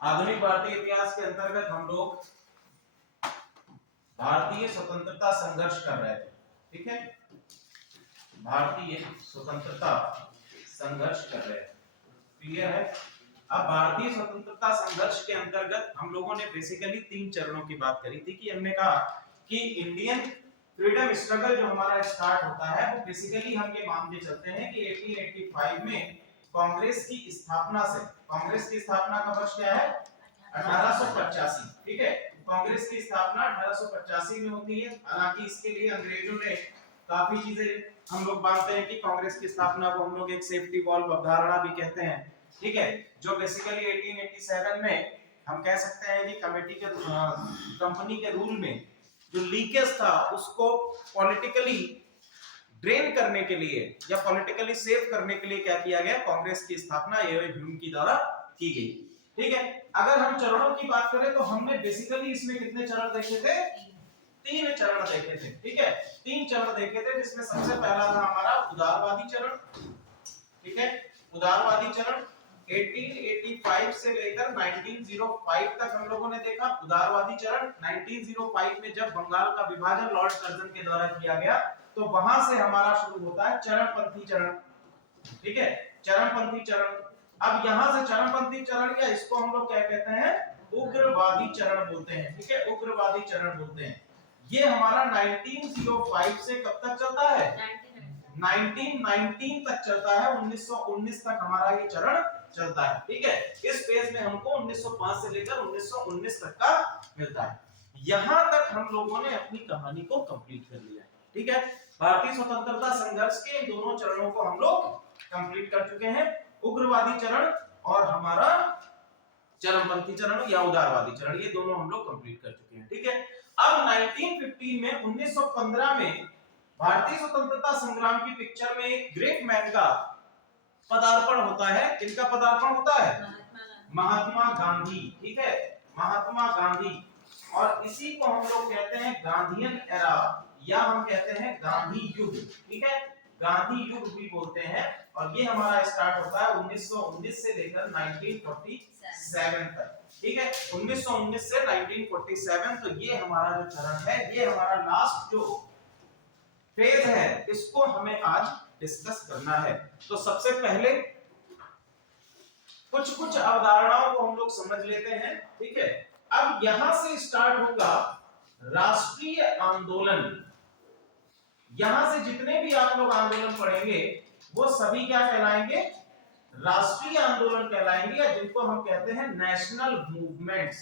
आधुनिक भारतीय इतिहास के अंतर्गत हम लोग भारतीय स्वतंत्रता संघर्ष कर रहे थे, ठीक है, भारतीय स्वतंत्रता संघर्ष कर रहे थे, क्लियर है। अब भारतीय स्वतंत्रता संघर्ष के अंतर्गत हम लोगों ने बेसिकली 3 चरणों की बात करी थी कि हमने कहा कि इंडियन फ्रीडम स्ट्रगल जो हमारा स्टार्ट होता है वो बेसिकली हम ये मान के चलते हैं कि 1885 में कांग्रेस की स्थापना से, कांग्रेस की स्थापना का वर्ष क्या है 1885, ठीक है, कांग्रेस की स्थापना 1885 में होती है। हालांकि इसके लिए अंग्रेजों ने काफी चीजें, हम लोग मानते हैं कि कांग्रेस की स्थापना को हम लोग एक सेफ्टी वॉल्व अवधारणा भी कहते हैं, ठीक है, जो बेसिकली 1887 में हम कह सकते हैं कि कमेटी के कंपनी के रूल में जो लीकेज था उसको पॉलिटिकली ड्रेन करने के लिए या पॉलिटिकली सेव करने के लिए क्या किया गया, कांग्रेस की स्थापना एओए ह्यूम के द्वारा की गई, ठीक है। अगर हम चरणों की बात करें तो हमने बेसिकली इसमें कितने चरण देखे थे, 3 चरण देखे थे, ठीक है, 3 चरण देखे थे, जिसमें सबसे पहला था हमारा उदारवादी चरण, ठीक है, उदारवादी चरण 1885 से लेकर 1905 तक हम लोगों ने देखा। उदारवादी चरण 1905 में जब बंगाल का विभाजन लॉर्ड कर्जन के द्वारा किया गया तो वहां से हमारा शुरू होता है चरणपंथी चरण, ठीक है, चरणपंथी चरण। अब यहां से चरणपंथी चरण या इसको हम लोग क्या कहते हैं, उग्रवादी चरण बोलते हैं, ठीक है, उग्रवादी चरण बोलते हैं। ये हमारा 1905 से कब तक चलता है, 1919 तक चलता है, 1919 तक हमारा ये चरण चलता है, ठीक है। इस पेज में हमको 1905 से लेकर 1919 तक का मिलता है। यहां तक हम लोगों ने अपनी कहानी को कंप्लीट कर लिया है, ठीक है। भारतीय स्वतंत्रता संघर्ष के दोनों चरणों को हम लोग कंप्लीट कर चुके हैं, उग्रवादी चरण और हमारा चरमपंथी चरण या उदारवादी चरण, ये दोनों हम लोग कंप्लीट कर चुके हैं, ठीक है। अब 1915 में 1915 में भारतीय स्वतंत्रता संग्राम की पिक्चर में एक ग्रेट मैन का पदार्पण होता है। किनका पदार्पण होता है, महात्मा गांधी, ठीक है, महात्मा गांधी। और इसी को हम लोग कहते हैं गांधीयन एरा या हम कहते हैं गांधी युग, ठीक है, गांधी युग भी बोलते हैं। और ये हमारा स्टार्ट होता है 1919 से लेकर 1947 तक, ठीक है, 1919 से 1947। तो ये हमारा जो चरण है, ये हमारा लास्ट जो फेज है, इसको हमें आज डिस्कस करना है। तो सबसे पहले कुछ अवधारणाओं को हम लोग समझ लेते हैं, ठीक है। अब यहां से स्टार्ट होगा राष्ट्रीय आंदोलन। यहां से जितने भी आप लोग आंदोलन पढ़ेंगे वो सभी क्या कहलाएंगे, राष्ट्रीय आंदोलन कहलाएंगे, या जिनको हम कहते हैं नेशनल मूवमेंट्स,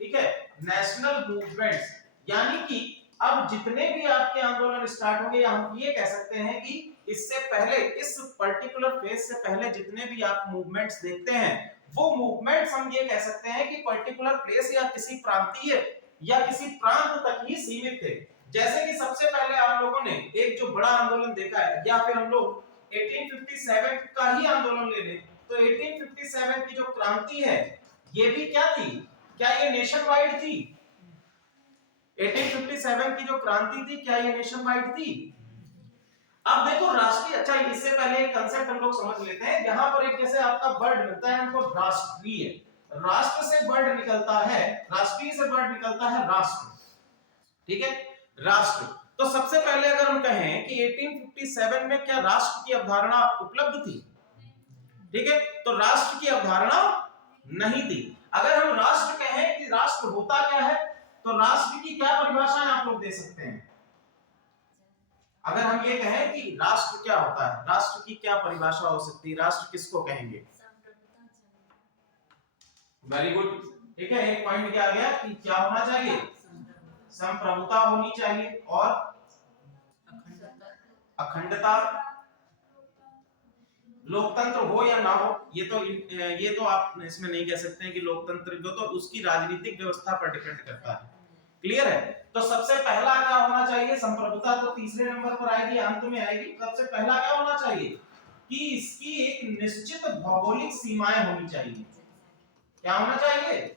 ठीक है, नेशनल मूवमेंट्स। यानी कि अब जितने भी आपके आंदोलन स्टार्ट होंगे, या हम ये कह सकते हैं कि इससे पहले, इस पर्टिकुलर फेज से पहले जितने भी आप मूवमेंट्स देखते हैं, वो मूवमेंट्स हम ये कह सकते हैं कि पर्टिकुलर प्लेस या किसी प्रांतीय या किसी प्रांत तक ही सीमित थे। जैसे कि सबसे पहले आप लोगों ने एक जो बड़ा आंदोलन देखा है, या फिर हम लोग 1857 का ही आंदोलन ले लें, तो 1857 की जो क्रांति है ये भी क्या थी, क्या ये नेशन वाइड थी? 1857 की जो क्रांति थी, क्या ये नेशन वाइड थी? अब देखो राष्ट्रीय, अच्छा इससे पहले एक कांसेप्ट हम लोग समझ लेते हैं। यहां पर एक जैसे आपका वर्ड मिलता है हमको राष्ट्रीय, राष्ट्र से वर्ड निकलता है, राष्ट्रीय से वर्ड निकलता है राष्ट्र, ठीक है, राष्ट्र। तो सबसे पहले अगर हम कहें कि 1857 में क्या राष्ट्र की अवधारणा उपलब्ध थी, ठीक है, तो राष्ट्र की अवधारणा नहीं थी। अगर हम राष्ट्र कहें कि राष्ट्र होता क्या है, तो राष्ट्र की क्या परिभाषाएं आप लोग दे सकते हैं? अगर हम ये कहें कि राष्ट्र क्या होता है, राष्ट्र की क्या परिभाषा हो सकती है, राष्ट्र किसको कहेंगे? वेरी गुड, ठीक है, एक पॉइंट क्या आ गया कि क्या होना चाहिए, संप्रभुता होनी चाहिए और अखंडता। लोकतंत्र हो या ना हो, ये तो आप इसमें नहीं कह सकते हैं कि लोकतंत्र को, तो उसकी राजनीतिक व्यवस्था पर डिपेंड करता है, क्लियर है। तो सबसे पहला क्या होना चाहिए, संप्रभुता तो तीसरे नंबर पर आएगी, अंत में आएगी। सबसे पहला क्या होना चाहिए कि इसकी एक निश्चित भौगोलिक सीमाएं होनी चाहिए। क्या होना चाहिए,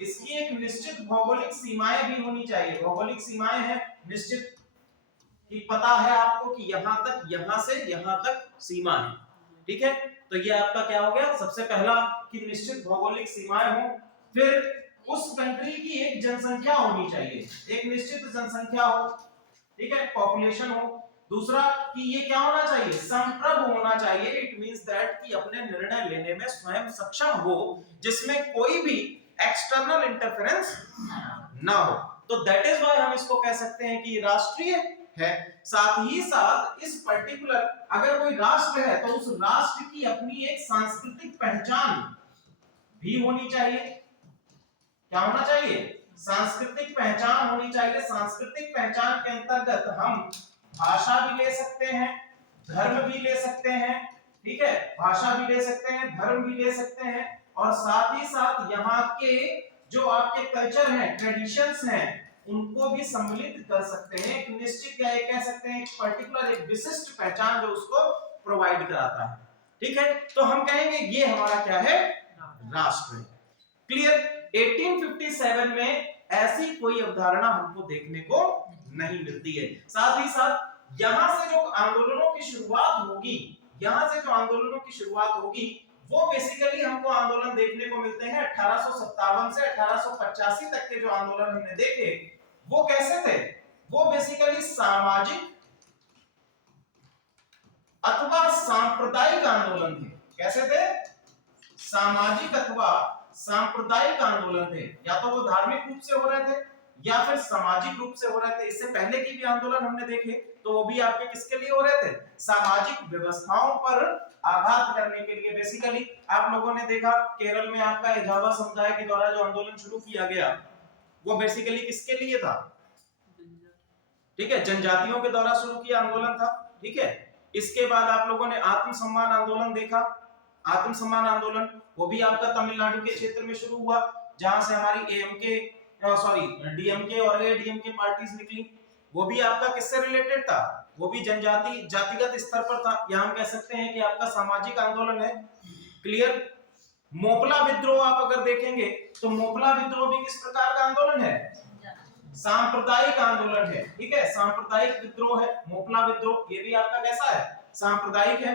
इसकी एक निश्चित भौगोलिक सीमाएं भी होनी चाहिए। भौगोलिक सीमाएं हैं निश्चित, कि पता है आपको कि यहां तक, यहां से यहां तक सीमा है, ठीक है। तो ये आपका क्या हो गया, सबसे पहला कि निश्चित भौगोलिक सीमाएं हो। फिर उस कंट्री की एक जनसंख्या होनी चाहिए, एक निश्चित जनसंख्या हो, ठीक है, पॉपुलेशन हो। दूसरा कि ये क्या होना चाहिए, संप्रभु होना चाहिए। इट मींस दैट कि अपने निर्णय लेने में स्वयं सक्षम हो, जिसमें कोई भी एक्सटर्नल इंटरफेरेंस ना हो। तो दैट इज व्हाई हम इसको कह सकते हैं कि राष्ट्रीय है। साथ ही साथ इस पर्टिकुलर अगर कोई राष्ट्र है तो उस राष्ट्र की अपनी एक सांस्कृतिक पहचान भी होनी चाहिए। क्या होना चाहिए, सांस्कृतिक पहचान होनी चाहिए। सांस्कृतिक पहचान के अंतर्गत हम भाषा भी ले सकते हैं, धर्म भी ले सकते हैं, ठीक है, भाषा भी ले सकते हैं, धर्म भी ले सकते हैं, और साथ ही साथ यहाँ के जो आपके कल्चर हैं, ट्रेडिशंस हैं, उनको भी सम्मिलित कर सकते हैं। एक निश्चित या एक कह सकते हैं एक पर्टिकुलर एक विशिष्ट पहचान जो उसको प्रोवाइड कराता है, ठीक है। तो हम कहेंगे ये हमारा क्या है, राष्ट्र है। क्लियर। 1857 में ऐसी कोई अवधारणा हमको देखने को नहीं मिलती है। साथ ही साथ यहां से जो आंदोलनों की शुरुआत होगी, यहां से जो आंदोलनों की शुरुआत होगी वो बेसिकली हमको आंदोलन देखने को मिलते हैं 1857 से 1885 तक के जो आंदोलन हमने देखे वो कैसे थे, वो बेसिकली सामाजिक अथवा सांप्रदायिक आंदोलन थे। कैसे थे, सामाजिक अथवा सांप्रदायिक आंदोलन थे। या तो वो धार्मिक रूप से हो रहे थे या फिर सामाजिक रूप से हो रहे थे। इससे पहले की भी आंदोलन हमने देखे तो वो भी आपके किसके लिए हो रहे थे, सामाजिक व्यवस्थाओं पर आघात करने के लिए। बेसिकली आप लोगों ने देखा केरल में आपका एजावा समुदाय के द्वारा जो आंदोलन शुरू किया गया वो बेसिकली किसके लिए था, ठीक है, जनजातियों के द्वारा शुरू किया आंदोलन था, ठीक है। इसके बाद आप लोगों ने आत्मसम्मान आंदोलन देखा। आत्मसम्मान आंदोलन वो भी आपका तमिलनाडु के क्षेत्र में शुरू हुआ, जहां से हमारी डीएमके और एडीएमके पार्टीज निकली। वो भी आपका किससे रिलेटेड था, वो भी जनजाति जातिगत स्तर पर था। यहां हम कह सकते हैं कि आपका सामाजिक आंदोलन है। क्लियर। मोपला विद्रोह आप अगर देखेंगे तो मोपला विद्रोह भी किस प्रकार का आंदोलन है, सांप्रदायिक आंदोलन है, ठीक है, सांप्रदायिक विद्रोह है मोपला विद्रोह। ये भी आपका कैसा है, सांप्रदायिक है।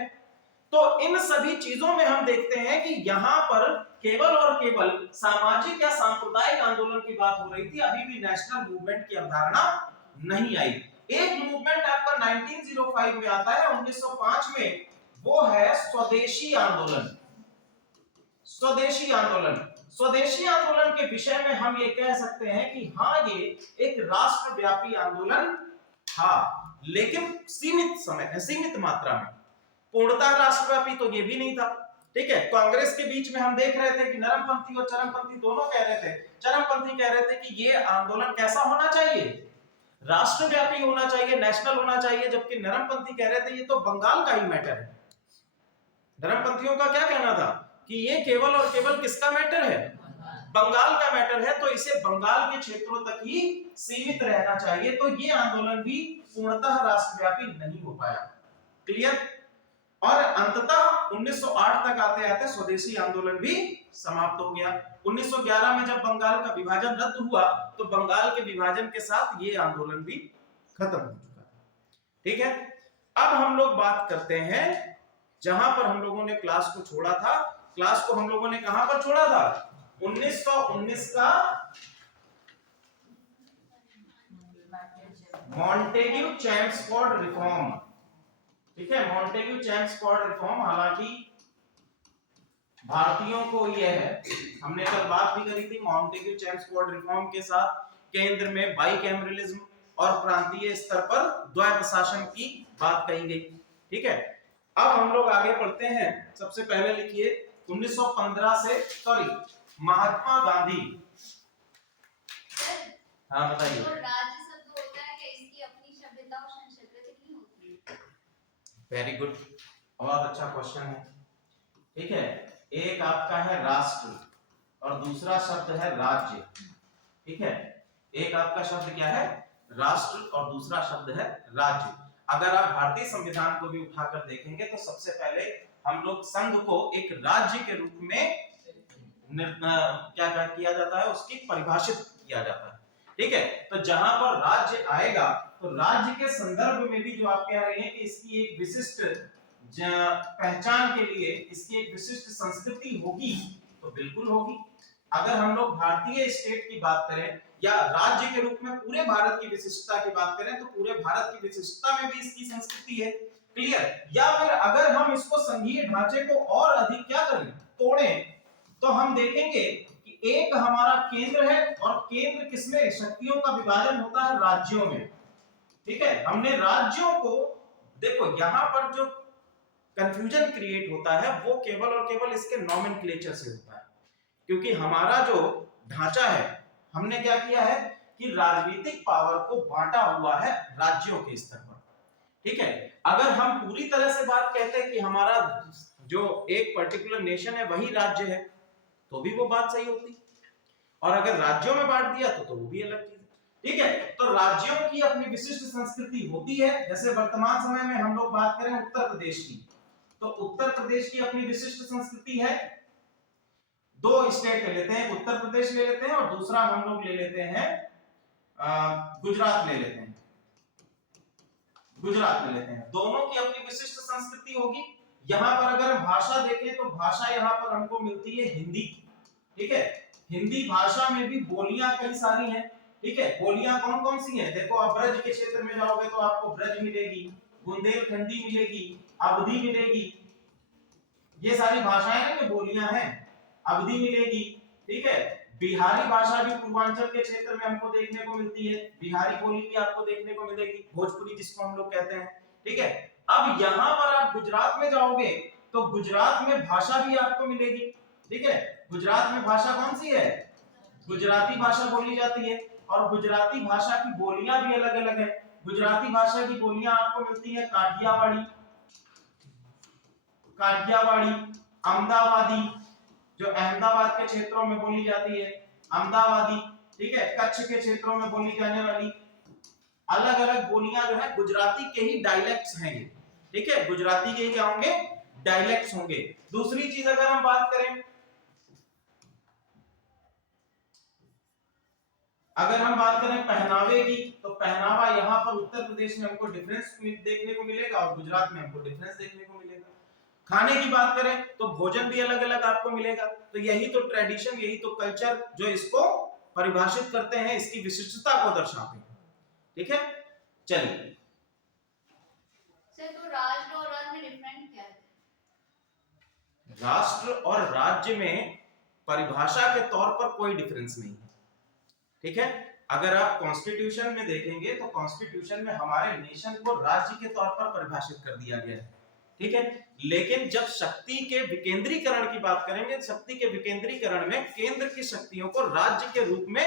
तो इन सभी चीजों में हम देखते हैं कि यहां पर केवल और केवल सामाजिक या सांप्रदायिक आंदोलन की बात हो रही थी, अभी भी नेशनल मूवमेंट की अवधारणा नहीं आई। एक मूवमेंट आपका 1905 में आता है, 1905 में, वो है स्वदेशी आंदोलन। स्वदेशी आंदोलन, स्वदेशी आंदोलन के विषय में हम ये कह सकते हैं कि हाँ ये एक राष्ट्रव्यापी आंदोलन था, लेकिन सीमित समय, सीमित मात्रा में। पूर्णतः राष्ट्रव्यापी तो ये भी नहीं था, ठीक है। कांग्रेस के बीच में हम देख रहे थे कि नरमपंथी और चरमपंथी दोनों कह रहे थे, चरमपंथी कह रहे थे कि ये आंदोलन कैसा होना चाहिए, राष्ट्रव्यापी होना चाहिए, नेशनल होना चाहिए, जबकि नरमपंथी कह रहे थे ये तो बंगाल का ही मैटर है। नरमपंथियों का क्या कहना था कि ये केवल और केवल किसका मैटर है, बंगाल का मैटर है, तो इसे बंगाल के क्षेत्रों तक ही सीमित रहना चाहिए। तो ये आंदोलन भी पूर्णतः राष्ट्रव्यापी नहीं हो पाया। क्लियर। और अंततः 1908 तक आते आते स्वदेशी आंदोलन भी समाप्त हो गया। 1911 में जब बंगाल का विभाजन रद्द हुआ तो बंगाल के विभाजन के साथ ये आंदोलन भी खत्म हो चुका है, ठीक है। अब हम लोग बात करते हैं जहां पर हम लोगों ने क्लास को छोड़ा था। क्लास को हम लोगों ने कहां पर छोड़ा था, 1919 का मॉन्टेग्यू चैम्सफोर्ड रिफॉर्म, ठीक है, मॉन्टेग्यू चैम्सफोर्ड रिफॉर्म। हालांकि भारतीयों को यह है, हमने कल बात भी करी थी, मॉन्टेग्यू चैम्सफोर्ड रिफॉर्म के साथ केंद्र में बाइकैमरलिज्म और प्रांतीय स्तर पर द्वैत शासन की बात कही गई, ठीक है। अब हम लोग आगे पढ़ते हैं। सबसे पहले लिखिए 1915 से, सॉरी, महात्मा गांधी। हाँ बताइए। तो राज्य शब्द होता है कि इसकी अपनी सभ्यता और संस्कृति नहीं होती है? वेरी गुड, बहुत अच्छा क्वेश्चन है, ठीक है। एक आपका है राष्ट्र और दूसरा शब्द है राज्य, ठीक है। एक आपका शब्द क्या है, राष्ट्र, और दूसरा शब्द है राज्य। अगर आप भारतीय संविधान को भी उठाकर देखेंगे तो सबसे पहले हम लोग संघ को एक राज्य के रूप में क्या किया जाता है, उसकी परिभाषित किया जाता है, ठीक है। तो जहां पर राज्य आएगा तो राज्य के संदर्भ में भी जो आप कह रहे हैं कि इसकी एक विशिष्ट पहचान के लिए इसकी एक विशिष्ट संस्कृति होगी, तो बिल्कुल होगी, अगर हम लोग भारतीय स्टेट की बात करें या राज्य के रूप में पूरे भारत की विशिष्टता की बात करें तो पूरे भारत की विशिष्टता में भी इसकी संस्कृति है। क्लियर? या फिर अगर हम इसको संघीय ढांचे को और अधिक क्या करें, तोड़ें, तो हम देखेंगे कि एक हमारा केंद्र है और केंद्र किसमें, शक्तियों का विभाजन होता है राज्यों में। ठीक है, हमने राज्यों को, देखो यहां पर जो कंफ्यूजन क्रिएट होता है वो केवल और केवल इसके नॉमेनक्लेचर से होता है, क्योंकि हमारा जो ढांचा है, हमने क्या किया है कि राजनीतिक पावर को बांटा हुआ है राज्यों के स्तर पर। ठीक है, अगर हम पूरी तरह से बात कहते हैं कि हमारा जो एक पर्टिकुलर नेशन है वही राज्य है, तो भी वो बात सही होती, और अगर राज्यों में बांट दिया तो वो भी अलग चीज है। ठीक है, तो राज्यों की अपनी विशिष्ट संस्कृति होती है। जैसे वर्तमान समय में हम लोग बात करें उत्तर प्रदेश की, तो उत्तर प्रदेश की अपनी विशिष्ट संस्कृति है। दो स्टेट ले लेते हैं, उत्तर प्रदेश ले लेते हैं और दूसरा हम लोग ले लेते हैं गुजरात ले लेते हैं, गुजरात ले लेते हैं। दोनों की अपनी विशिष्ट संस्कृति होगी। यहां पर अगर हम भाषा देखें तो भाषा यहां पर हमको मिलती है हिंदी। ठीक है, हिंदी भाषा में भी बोलियां कई सारी हैं। ठीक है, बोलियां कौन कौन सी हैं, देखो आप ब्रज के क्षेत्र में जाओगे तो आपको ब्रज मिलेगी, बुंदेलखंडी मिलेगी, अवधी मिलेगी, ये सारी भाषाएं हैं जो बोलियां हैं, अवधी मिलेगी। ठीक है, बिहारी भाषा भी पूर्वांचल के क्षेत्र में हमको देखने को मिलती है, बिहारी बोली भी आपको देखने को मिलेगी, भोजपुरी जिसको हम लोग कहते हैं। ठीक है, अब यहां पर आप गुजरात में जाओगे तो गुजरात में भाषा भी आपको मिलेगी। ठीक है, गुजरात में भाषा कौन सी है, गुजराती भाषा बोली जाती है, और गुजराती भाषा की बोलियां भी अलग अलग है। गुजराती भाषा की बोलियां आपको मिलती है काठियावाड़ी, काठियावाड़ी, अहमदाबादी, जो अहमदाबाद के क्षेत्रों में बोली जाती है, अहमदाबादी। ठीक है, कच्छ के क्षेत्रों में बोली जाने वाली अलग अलग बोलियां जो है गुजराती के ही डायलेक्ट्स हैं ये। ठीक है, गुजराती के क्या होंगे, डायलेक्ट्स होंगे। दूसरी चीज अगर हम बात करें, अगर हम बात करें पहनावे की, तो पहनावा यहाँ पर उत्तर प्रदेश में हमको डिफरेंस देखने को मिलेगा और गुजरात में हमको डिफरेंस देखने को मिलेगा। खाने की बात करें तो भोजन भी अलग अलग आपको मिलेगा। तो यही तो ट्रेडिशन, यही तो कल्चर जो इसको परिभाषित करते हैं, इसकी विशिष्टता को दर्शाते हैं। ठीक है, चलिए सर, तो राष्ट्र और राज्य में डिफरेंट क्या है? राष्ट्र और राज्य में परिभाषा के तौर पर कोई डिफरेंस नहीं है। ठीक है, अगर आप कॉन्स्टिट्यूशन में देखेंगे तो कॉन्स्टिट्यूशन में हमारे नेशन को राज्य के तौर पर परिभाषित कर दिया गया है। ठीक है, लेकिन जब शक्ति के विकेंद्रीकरण की बात करेंगे, शक्ति के विकेंद्रीकरण में केंद्र की शक्तियों को राज्य के रूप में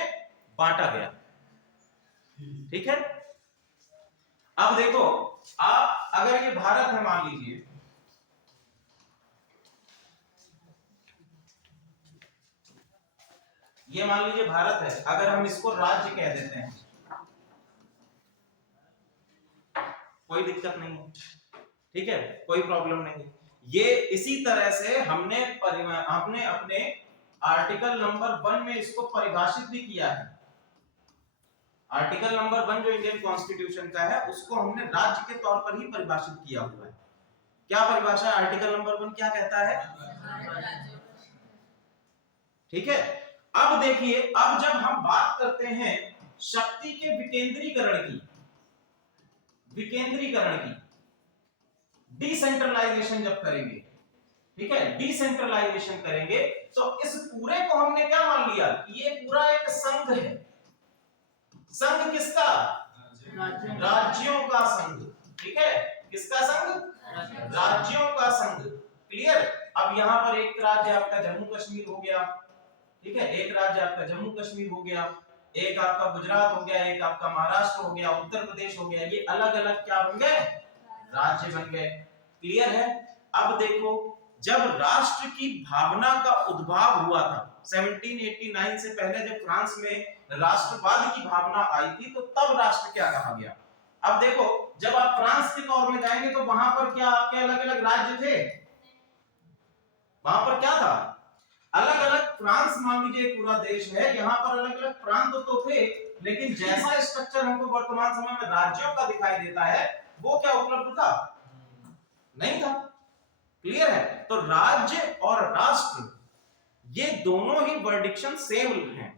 बांटा गया। ठीक है, अब देखो, आप अगर ये भारत है मान लीजिए, ये मान लीजिए भारत है, अगर हम इसको राज्य कह देते हैं कोई दिक्कत नहीं है। ठीक है, कोई प्रॉब्लम नहीं। ये इसी तरह से हमने अपने आर्टिकल नंबर 1 में इसको परिभाषित भी किया है। आर्टिकल नंबर 1 जो इंडियन कॉन्स्टिट्यूशन का है उसको हमने राज्य के तौर पर ही परिभाषित किया हुआ है। क्या परिभाषा, आर्टिकल नंबर 1 क्या कहता है? ठीक है, अब देखिए, अब जब हम बात करते हैं शक्ति के विकेंद्रीकरण की, डिसेंट्रलाइजेशन जब करेंगे, ठीक है, डिसेंट्रलाइजेशन करेंगे तो इस पूरे को हमने क्या मान लिया, ये पूरा एक संघ है। संघ किसका? राज्यों का संघ। ठीक है, किसका संघ? राज्यों का संघ। क्लियर? अब यहां पर एक राज्य आपका जम्मू कश्मीर हो गया, ठीक है, एक राज्य आपका जम्मू कश्मीर हो गया, एक आपका गुजरात हो गया, एक आपका महाराष्ट्र हो गया, उत्तर प्रदेश हो गया, ये अलग अलग क्या बन गए? राज्य बन गए। क्लियर है? अब देखो, जब राष्ट्र की भावना का उद्भव हुआ था 1789 से पहले, जब फ्रांस में राष्ट्रवाद की भावना आई थी, तो तब राष्ट्र क्या कहा गया। अब देखो, जब आप फ्रांस के तौर में जाएंगे तो वहां पर क्या आपके अलग अलग राज्य थे? वहां पर क्या था? अलग अलग फ्रांस मान लीजिए पूरा देश है, यहाँ पर अलग अलग प्रांत तो थे, लेकिन जैसा स्ट्रक्चर हमको वर्तमान समय में राज्यों का दिखाई देता है वो क्या उपलब्ध था? नहीं था। क्लियर है? तो राज्य और राष्ट्र ये दोनों ही वर्डिक्शन सेम हैं,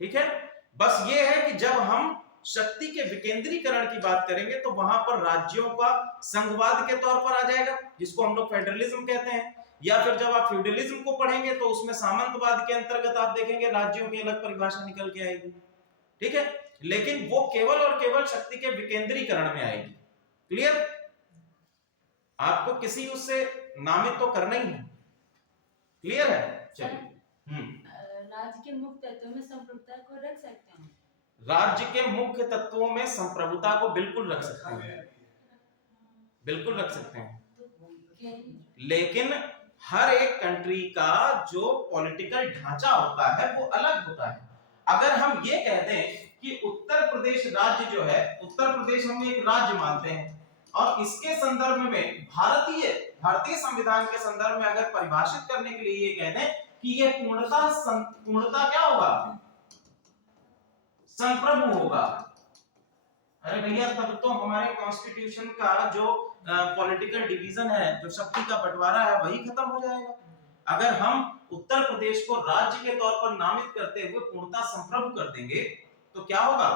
ठीक है। बस ये है कि जब हम शक्ति के विकेंद्रीकरण की बात करेंगे तो वहां पर राज्यों का संघवाद के तौर पर आ जाएगा, जिसको हम लोग फेडरलिज्म कहते हैं, या फिर जब आप फ्यूडलिज्म को पढ़ेंगे तो उसमें सामंतवाद के अंतर्गत आप देखेंगे राज्यों की अलग परिभाषा निकल के आएगी, ठीक है। लेकिन वो केवल और केवल शक्ति के विकेंद्रीकरण में आएगी। क्लियर? आपको किसी उससे नामित तो करना ही है। क्लियर है? चलिए। राज्य के मुख्य तत्वों में संप्रभुता को रख सकते हैं। राज्य के मुख्य तत्वों में संप्रभुता को बिल्कुल रख सकते हैं, बिल्कुल रख सकते हैं। लेकिन हर एक कंट्री का जो पॉलिटिकल ढांचा होता है वो अलग होता है। अगर हम ये कह दें कि उत्तर प्रदेश राज्य जो है, उत्तर प्रदेश हम एक राज्य मानते हैं और इसके संदर्भ में भारतीय संविधान के संदर्भ में अगर परिभाषित करने के लिए ये कह दें कि ये पूर्णता क्या होगा, संप्रभु होगा, अरे भैया तब तो हमारे कॉन्स्टिट्यूशन का जो पॉलिटिकल डिवीजन है, जो शक्ति का बंटवारा है, वही खत्म हो जाएगा। अगर हम उत्तर प्रदेश को राज्य के तौर पर नामित करते हुए पूर्णता संप्रभु कर देंगे तो क्या होगा?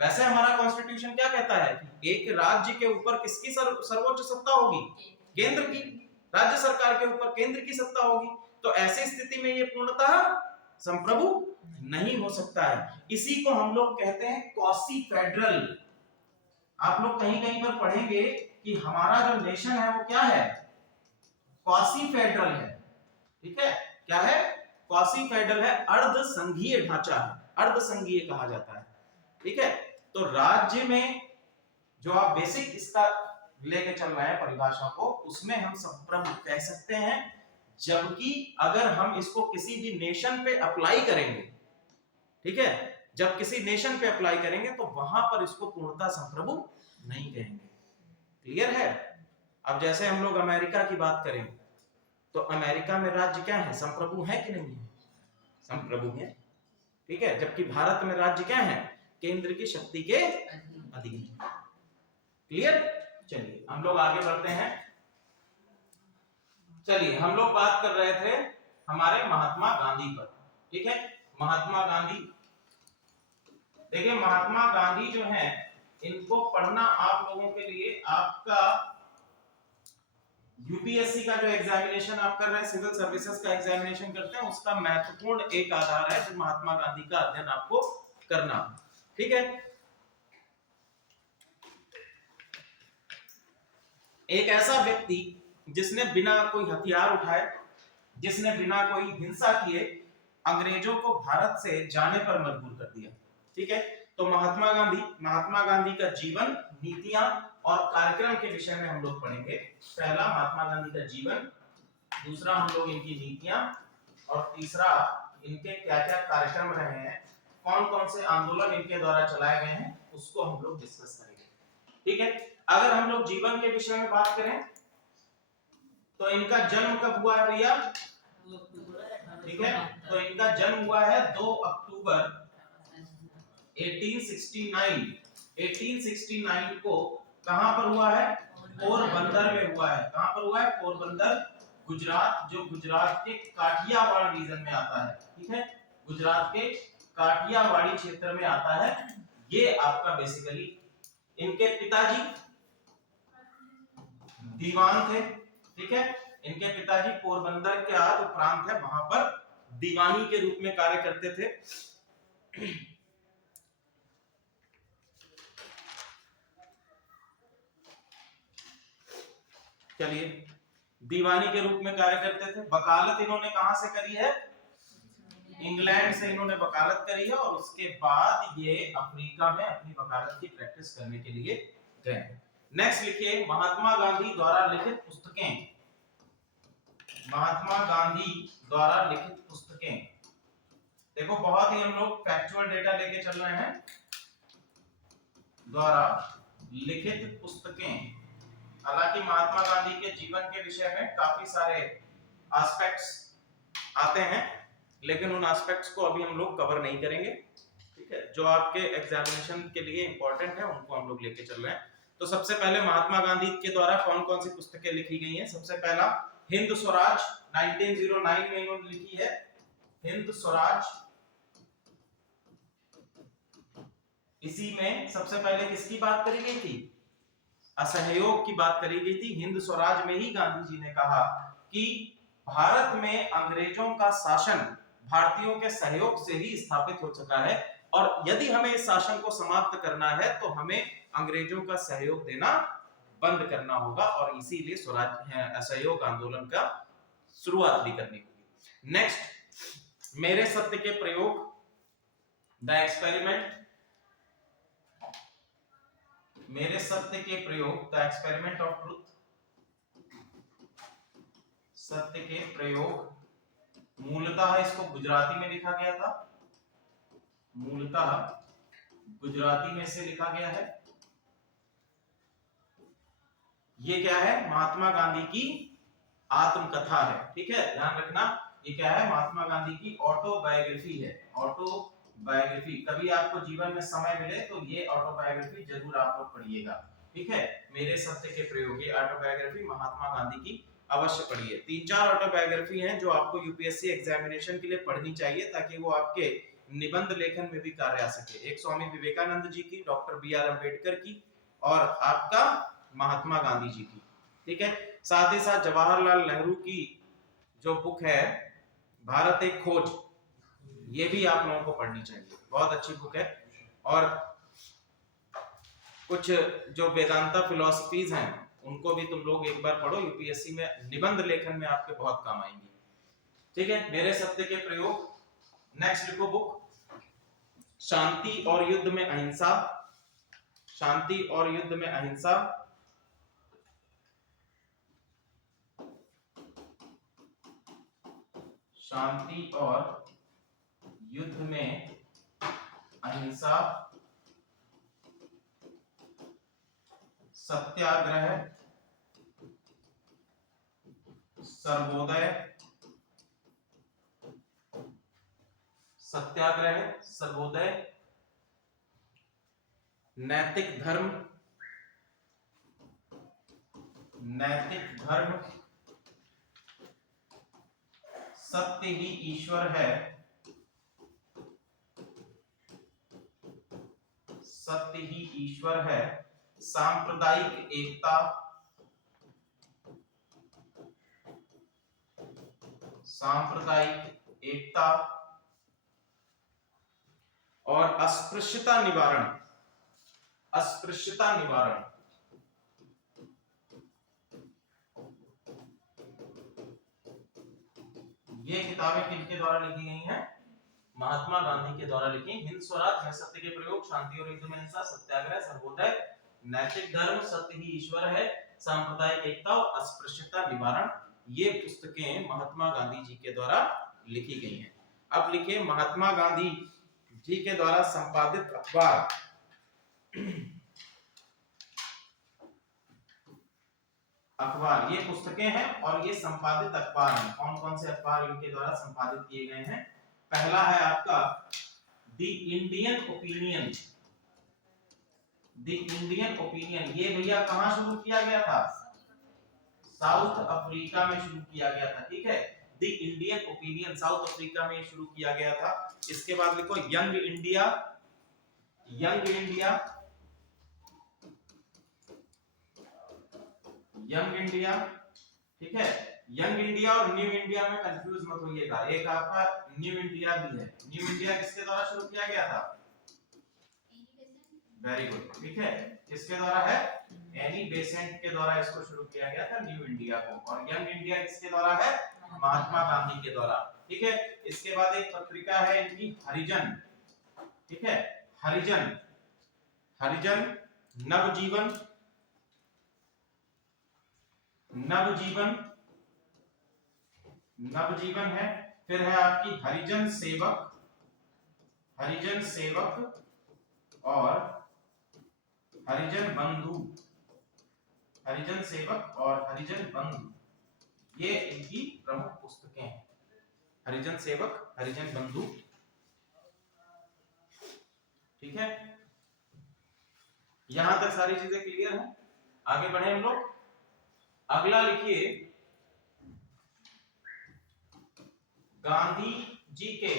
वैसे हमारा कॉन्स्टिट्यूशन क्या कहता है कि एक राज्य के ऊपर किसकी सर्वोच्च सत्ता होगी? केंद्र की। राज्य सरकार के ऊपर केंद्र की सत्ता होगी। तो ऐसी स्थिति में ये पूर्णतः संप्रभु नहीं हो सकता है। इसी को हम लोग कहते हैं क्वासी फेडरल। आप लोग कहीं कहीं पर पढ़ेंगे कि हमारा जो नेशन है वो क्या है? क्वासी फेडरल है, ठीक है। क्या है? क्वासी फेडरल है, अर्ध संघीय ढांचा है, अर्ध संघीय कहा जाता है, ठीक है। तो राज्य में जो आप बेसिक इसका लेके चल रहे हैं परिभाषा को, उसमें हम संप्रभु कह सकते हैं। जबकि अगर हम इसको किसी भी नेशन पे अप्लाई करेंगे, ठीक है, जब किसी नेशन पे अप्लाई करेंगे तो वहां पर इसको पूर्णता संप्रभु नहीं कहेंगे। क्लियर है? अब जैसे हम लोग अमेरिका की बात करें तो अमेरिका में राज्य क्या है? संप्रभु है कि नहीं है? संप्रभु है, ठीक है। जबकि भारत में राज्य क्या है? केंद्र की शक्ति के अधीन। क्लियर? चलिए हम लोग आगे बढ़ते हैं। चलिए हम लोग बात कर रहे थे हमारे महात्मा गांधी पर, ठीक है। महात्मा गांधी, देखिए महात्मा गांधी जो है, इनको पढ़ना आप लोगों के लिए, आपका यूपीएससी का जो एग्जामिनेशन आप कर रहे हैं, सिविल सर्विसेज का एग्जामिनेशन करते हैं, उसका महत्वपूर्ण एक आधार है जो महात्मा गांधी का अध्ययन आपको करना, ठीक है। एक ऐसा व्यक्ति जिसने बिना कोई हथियार उठाए, जिसने बिना कोई हिंसा किए अंग्रेजों को भारत से जाने पर मजबूर कर दिया, ठीक है। तो महात्मा गांधी का जीवन, नीतियां और कार्यक्रम के विषय में हम लोग पढ़ेंगे। पहला महात्मा गांधी का जीवन, दूसरा हम लोग इनकी नीतियां, और तीसरा इनके क्या क्या कार्यक्रम रहे हैं, कौन कौन से आंदोलन इनके द्वारा चलाए गए हैं, उसको हम लोग डिस्कस करेंगे, ठीक है। अगर हम लोग जीवन के विषय में बात करें तो इनका जन्म कब हुआ है भैया? ठीक है, तो इनका जन्म हुआ है 2 अक्टूबर 1869। 1869 को कहां पर हुआ है? पोरबंदर में हुआ है। कहां पर हुआ है? पोरबंदर, गुजरात, जो गुजरात के काठियावाड़ रीजन में आता है, ठीक है। गुजरात के काठियावाड़ी क्षेत्र में आता है। ये आपका बेसिकली, इनके पिताजी दीवान थे, ठीक है। इनके पिताजी पोरबंदर का जो प्रांत है वहां पर दीवानी के रूप में कार्य करते थे। चलिए, दीवानी के रूप में कार्य करते थे। वकालत इन्होंने कहां से करी है? इंग्लैंड से इन्होंने वकालत करी है, और उसके बाद ये अफ्रीका में अपनी वकालत की प्रैक्टिस करने के लिए गए। नेक्स्ट लिखिए, महात्मा गांधी द्वारा लिखित पुस्तकें। महात्मा गांधी द्वारा लिखित पुस्तकें, देखो बहुत ही हम लोग फैक्चुअल डेटा लेके चल रहे हैं। द्वारा लिखित पुस्तकें, हालांकि महात्मा गांधी के जीवन के विषय में काफी सारे एस्पेक्ट्स आते हैं, लेकिन उन एस्पेक्ट्स को अभी हम लोग कवर नहीं करेंगे, ठीक है। जो आपके एग्जामिनेशन के लिए इंपॉर्टेंट है उनको हम लोग लेके चल रहे हैं। तो सबसे पहले महात्मा गांधी के द्वारा कौन कौन सी पुस्तकें लिखी गई हैं? सबसे पहला हिंद स्वराज 1909 में इन्होंने लिखी है। हिंद स्वराज, इसी में सबसे पहले किसकी बात करी गई थी? असहयोग की बात करी गई थी। हिंद स्वराज में ही गांधी जी ने कहा कि भारत में अंग्रेजों का शासन भारतीयों के सहयोग से ही स्थापित हो चुका है और यदि हमें इस शासन को समाप्त करना है तो हमें अंग्रेजों का सहयोग देना बंद करना होगा और इसीलिए स्वराज असहयोग आंदोलन का शुरुआत भी करनी होगी। नेक्स्ट, मेरे सत्य के प्रयोग, द एक्सपेरिमेंट, मेरे सत्य के प्रयोग, द एक्सपेरिमेंट ऑफ ट्रूथ, सत्य के प्रयोग। मूलतः इसको गुजराती में लिखा गया था, मूलतः गुजराती में से लिखा गया है। ये क्या है? महात्मा गांधी की आत्मकथा है। ठीक है, ध्यान रखना, ये क्या है? महात्मा गांधी की ऑटोबायोग्राफी है। ऑटोबायोग्राफी, कभी आपको जीवन में समय मिले तो ये ऑटोबायोग्राफी जरूर आप लोग पढ़िएगा। ठीक है, मेरे सत्य के प्रयोग, ये ऑटोबायोग्राफी महात्मा गांधी की अवश्य पढ़िए। 3-4 ऑटोबायोग्राफी हैं जो आपको यूपीएससी एग्जामिनेशन के लिए पढ़नी चाहिए ताकि वो आपके निबंध लेखन में भी कार्य आ सके। एक स्वामी विवेकानंद जी की, डॉक्टर बी.आर. अम्बेडकर की और आपका महात्मा गांधी जी की। ठीक है, साथ ही साथ जवाहरलाल नेहरू की जो बुक है भारत एक खोज, ये भी आप लोगों को पढ़नी चाहिए, बहुत अच्छी बुक है। और कुछ जो वेदांता फिलॉसफीज हैं उनको भी तुम लोग एक बार पढ़ो, यूपीएससी में निबंध लेखन में आपके बहुत काम आएंगी। ठीक है, मेरे सत्य के प्रयोग। नेक्स्ट लिखो बुक, शांति और युद्ध में अहिंसा, शांति और युद्ध में अहिंसा, शांति और युद्ध में अहिंसा, सत्याग्रह, सर्वोदय, सत्याग्रह, सर्वोदय, नैतिक धर्म, नैतिक धर्म, सत्य ही ईश्वर है, सत्य ही ईश्वर है, सांप्रदायिक एकता, सांप्रदायिक एकता और अस्पृश्यता निवारण, अस्पृश्यता निवारण। ये किताबें किनके द्वारा लिखी गई हैं? महात्मा गांधी के द्वारा लिखी। हिंद स्वराज, मैं सत्य के प्रयोग, शांति और युद्ध में अहिंसा, सत्याग्रह, सर्वोदय, नैतिक धर्म, सत्य ही ईश्वर है, सांप्रदायिक एकता और अस्पृश्यता निवारण, ये पुस्तकें महात्मा गांधी जी के द्वारा लिखी गई हैं। अब लिखिए महात्मा गांधी जी के द्वारा संपादित अखबार। अखबार, ये पुस्तकें हैं और ये संपादित अखबार हैं। कौन कौन से अखबार इनके द्वारा संपादित किए गए हैं? पहला है आपका the Indian opinion, the Indian opinion. ये भैया कहां शुरू किया गया था? साउथ अफ्रीका में शुरू किया गया था। ठीक है, the Indian opinion south Africa में शुरू किया गया था। इसके बाद लिखो young India, young India, young India. ठीक है, यंग इंडिया और न्यू इंडिया में कंफ्यूज मत होइएगा, एक आपका न्यू इंडिया भी है। न्यू इंडिया किसके द्वारा शुरू किया गया था? Very good. ठीक है, किसके द्वारा है? एनी बेसेंट के द्वारा इसको शुरू किया गया था न्यू इंडिया को। और यंग इंडिया किसके द्वारा है? महात्मा गांधी के द्वारा। ठीक है, इसके बाद एक पत्रिका है इनकी हरिजन। ठीक है, हरिजन, हरिजन, नवजीवन, नवजीवन, नवजीवन है। फिर है आपकी हरिजन सेवक, हरिजन सेवक और हरिजन बंधु, हरिजन सेवक और हरिजन बंधु, ये इनकी प्रमुख पुस्तकें हैं। हरिजन सेवक, हरिजन बंधु। ठीक है, यहां तक सारी चीजें क्लियर हैं। आगे बढ़े हम लोग। अगला लिखिए गांधी जी के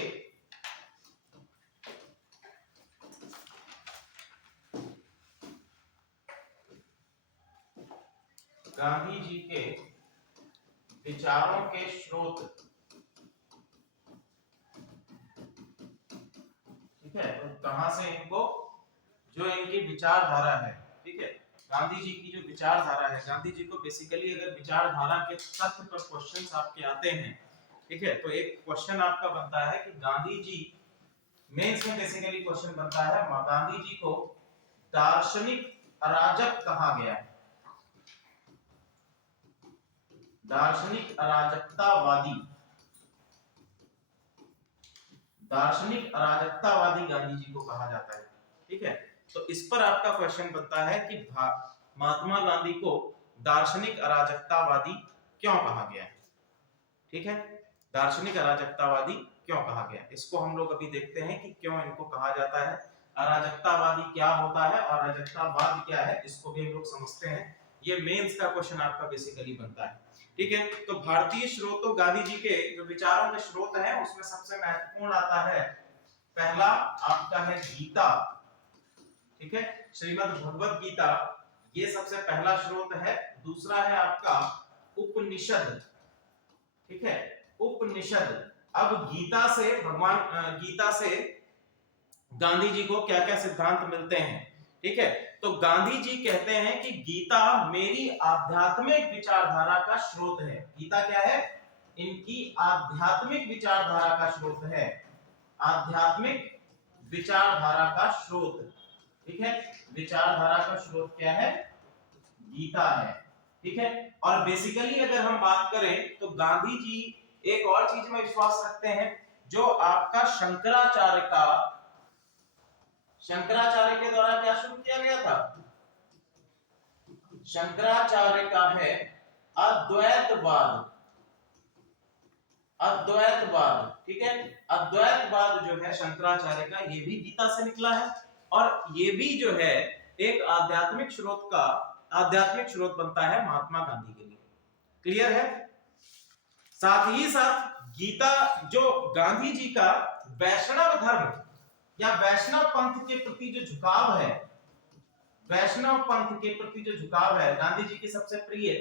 गांधी जी के विचारों के स्रोत, ठीक है, तो कहां से इनको, जो इनकी विचारधारा है, ठीक है, गांधी जी की जो विचारधारा है, गांधी जी को बेसिकली अगर विचारधारा के तथ्य पर क्वेश्चंस आपके आते हैं, ठीक है, तो एक क्वेश्चन आपका बनता है कि गांधी जी, मेंस में बेसिकली क्वेश्चन बनता है गांधी जी को दार्शनिक अराजक कहा गया है, दार्शनिक अराजकतावादी, दार्शनिक अराजकतावादी गांधी जी को कहा जाता है, ठीक है, तो इस पर आपका क्वेश्चन बनता है कि महात्मा गांधी को दार्शनिक अराजकतावादी क्यों कहा गया है, ठीक है, दार्शनिक अराजकतावादी क्यों कहा गया, इसको हम लोग अभी देखते हैं कि क्यों इनको कहा जाता है, अराजकतावादी क्या होता है और अराजकतावाद क्या है, इसको भी हम लोग समझते हैं, ये मेंस का क्वेश्चन आपका बेसिकली बनता है, ठीक है। तो भारतीय स्रोतों, गांधी जी के जो विचारों के स्रोत हैं उसमें सबसे महत्वपूर्ण आता है, पहला आपका है गीता, ठीक है, श्रीमद् भगवत गीता, ये सबसे पहला स्रोत है। दूसरा है आपका उपनिषद, ठीक है, उपनिषद। अब गीता से गीता से गांधी जी को क्या क्या सिद्धांत मिलते हैं, ठीक है, तो गांधी जी कहते हैं कि गीता मेरी आध्यात्मिक विचारधारा का स्रोत है, गीता क्या है, इनकी आध्यात्मिक विचारधारा का स्रोत है, आध्यात्मिक विचारधारा का स्रोत, ठीक है, विचारधारा का स्रोत क्या है, गीता है, ठीक है। और बेसिकली अगर हम बात करें तो गांधी जी एक और चीज में विश्वास रखते हैं, जो आपका शंकराचार्य के द्वारा क्या शुरू किया गया था, शंकराचार्य का है अद्वैतवाद, अद्वैतवाद, ठीक है, अद्वैतवाद जो है शंकराचार्य का, ये भी गीता से निकला है, और ये भी जो है एक आध्यात्मिक स्रोत बनता है महात्मा गांधी के लिए, क्लियर है। साथ ही साथ गीता, जो गांधी जी का वैष्णव धर्म या वैष्णव पंथ के प्रति जो झुकाव है, वैष्णव पंथ के प्रति जो झुकाव है, गांधी जी की सबसे प्रिय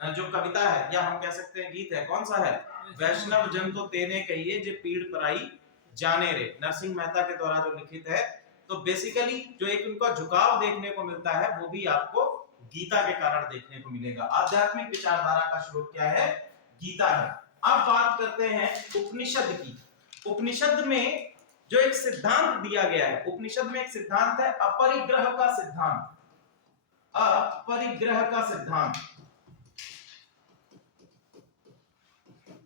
जो कविता है या हम कह सकते हैं गीत है, कौन सा है, वैष्णव जन तो तेने कहिए जे पीड़ पराई जाने रे, नरसिंह मेहता के द्वारा जो लिखित है। तो बेसिकली जो एक उनका झुकाव देखने को मिलता है वो भी आपको गीता के कारण देखने को मिलेगा। आध्यात्मिक विचारधारा का स्रोत क्या है, गीता है। अब बात करते हैं उपनिषद की। उपनिषद में जो एक सिद्धांत दिया गया है, उपनिषद में एक सिद्धांत है अपरिग्रह का सिद्धांत, अपरिग्रह का सिद्धांत।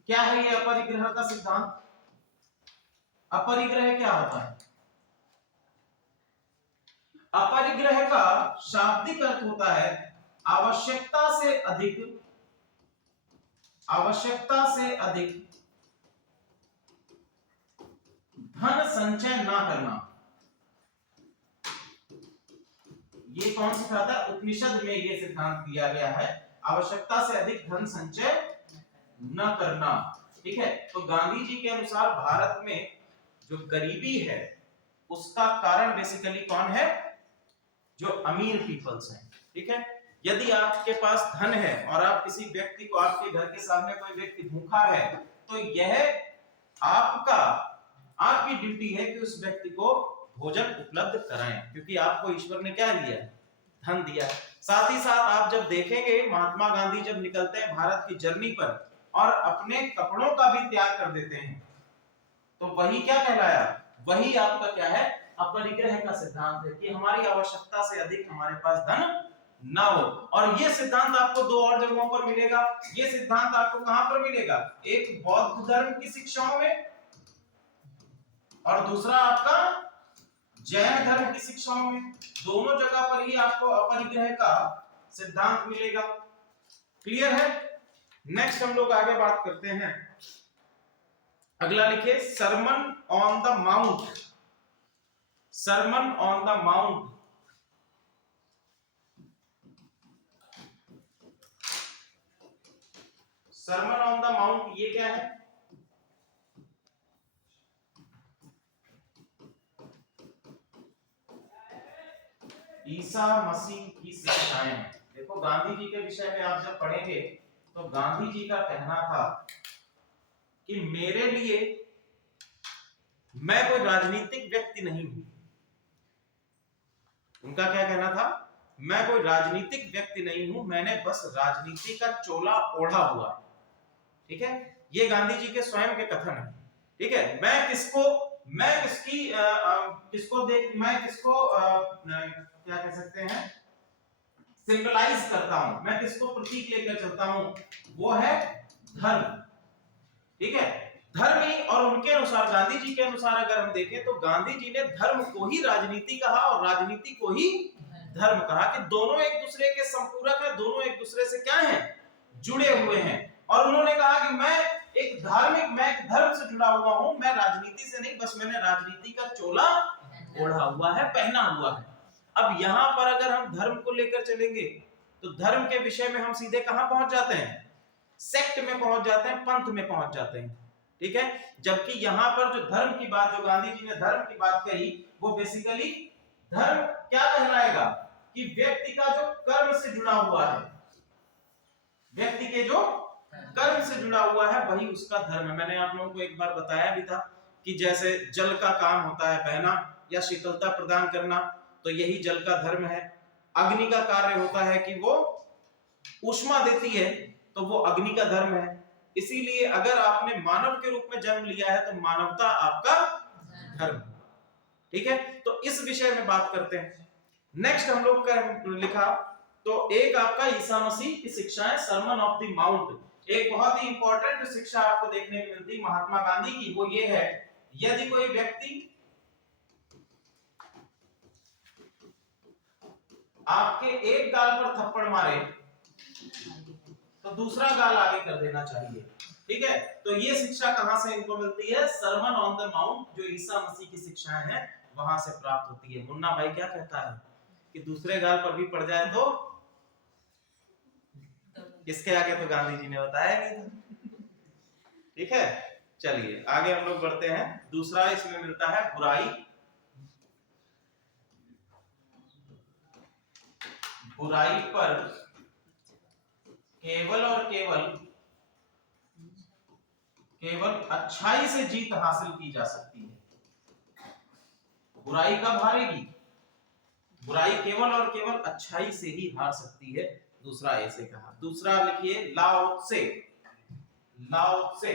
क्या है ये अपरिग्रह का सिद्धांत? अपरिग्रह क्या होता है? अपरिग्रह का शाब्दिक अर्थ होता है आवश्यकता से अधिक धन संचय ना करना। ये कौन सिखाता है? उपनिषद में ये सिद्धांत दिया गया है, आवश्यकता से अधिक धन संचय न करना, ठीक है। तो गांधी जी के अनुसार भारत में जो गरीबी है उसका कारण बेसिकली कौन है? जो अमीर पीपल्स हैं, ठीक है। यदि आपके पास धन है और आप किसी व्यक्ति को, आपके घर के सामने कोई व्यक्ति भूखा है, तो यह आपकी ड्यूटी है कि उस व्यक्ति को भोजन उपलब्ध कराएं, क्योंकि आपको ईश्वर ने क्या दिया है? धन दिया है। साथ ही साथ आप जब देखेंगे महात्मा गांधी जब निकलते हैं भारत की जर्नी पर और अपने कपड़ों का भी त्याग कर देते हैं, तो वही क्या कहलाया? वही आपका क्या है? अपरिग्रह का सिद्धांत है कि हमारी आवश्यकता से अधिक हमारे पास धन ना हो। और ये सिद्धांत आपको दो और जगहों पर मिलेगा। ये सिद्धांत आपको कहां पर मिलेगा? एक बौद्ध धर्म की शिक्षाओं में और दूसरा आपका जैन धर्म की शिक्षाओं में। दोनों जगह पर ही आपको अपरिग्रह का सिद्धांत मिलेगा। क्लियर है? नेक्स्ट हम लोग आगे बात करते हैं। अगला लिखिए sermon on the mount. Sermon on the mount, sermon on the mount ये क्या है? ईसा मसीह की शिक्षाएं। देखो गांधी जी के विषय में आप जब पढ़ेंगे तो गांधी जी का कहना था कि मेरे लिए मैं कोई राजनीतिक व्यक्ति नहीं हूं। उनका क्या कहना था? मैं कोई राजनीतिक व्यक्ति नहीं हूं, मैंने बस राजनीति का चोला ओढ़ा हुआ है। ठीक है, ये गांधी जी के स्वयं के कथन है। ठीक है, मैं किसको क्या कह सकते हैं, सिंबलाइज करता हूं, मैं किसको प्रतीक लेकर चलता हूं, वो है धर्म। ठीक है, धर्म ही, और उनके अनुसार, गांधी जी के अनुसार अगर हम देखें तो गांधी जी ने धर्म को ही राजनीति कहा और राजनीति को ही धर्म कहा, कि दोनों एक दूसरे के संपूरक है, दोनों एक दूसरे से क्या हैं, जुड़े हुए हैं। और उन्होंने कहा कि मैं एक धर्म से जुड़ा हुआ हूं, मैं राजनीति से नहीं, बस मैंने राजनीति का चोला ओढ़ा हुआ है, पहना हुआ है। अब यहां पर अगर हम धर्म को लेकर चलेंगे तो धर्म के विषय में हम सीधे कहां पहुंच जाते हैं, सेक्ट में पहुंच जाते हैं, पंथ में पहुंच जाते हैं। ठीक है, जबकि यहां पर जो धर्म की बात, जो गांधी जी ने धर्म की बात कही, वो बेसिकली धर्म क्या कहलाएगा कि व्यक्ति का जो कर्म से जुड़ा हुआ है, व्यक्ति के जो कर्म से जुड़ा हुआ है वही उसका धर्म है। मैंने आप लोगों को एक बार बताया भी था कि जैसे जल का काम होता है बहना या शीतलता प्रदान करना, तो यही जल का धर्म है। अग्नि का कार्य होता है कि वो ऊष्मा देती है, तो वो अग्नि का धर्म है। इसीलिए अगर आपने मानव के रूप में जन्म लिया है तो मानवता आपका धर्म। ठीक है, तो इस विषय में बात करते हैं। नेक्स्ट हम लोग का लिखा, तो एक आपका ईसा मसीह की शिक्षाएं, सरमन ऑफ द माउंट। एक बहुत ही इंपॉर्टेंट शिक्षा आपको देखने को मिलती महात्मा गांधी की, वो ये है, यदि कोई व्यक्ति आपके एक गाल पर थप्पड़ मारे तो दूसरा गाल आगे कर देना चाहिए। ठीक है, तो ये शिक्षा कहां से इनको मिलती है? सरमन ऑन द माउंट, जो ईसा मसीह की शिक्षाएं हैं वहां से प्राप्त होती है। मुन्ना भाई क्या कहता है कि दूसरे गाल पर भी पड़ जाए तो किसके आगे? तो गांधी जी ने बताया नहीं था। ठीक है, चलिए आगे हम लोग बढ़ते हैं। दूसरा इसमें मिलता है बुराई। बुराई पर केवल और केवल अच्छाई से जीत हासिल की जा सकती है। बुराई कब हारेगी? बुराई केवल और केवल अच्छाई से ही हार सकती है। दूसरा ऐसे कहा। दूसरा लिखिए लाओ त्से। लाओ त्से,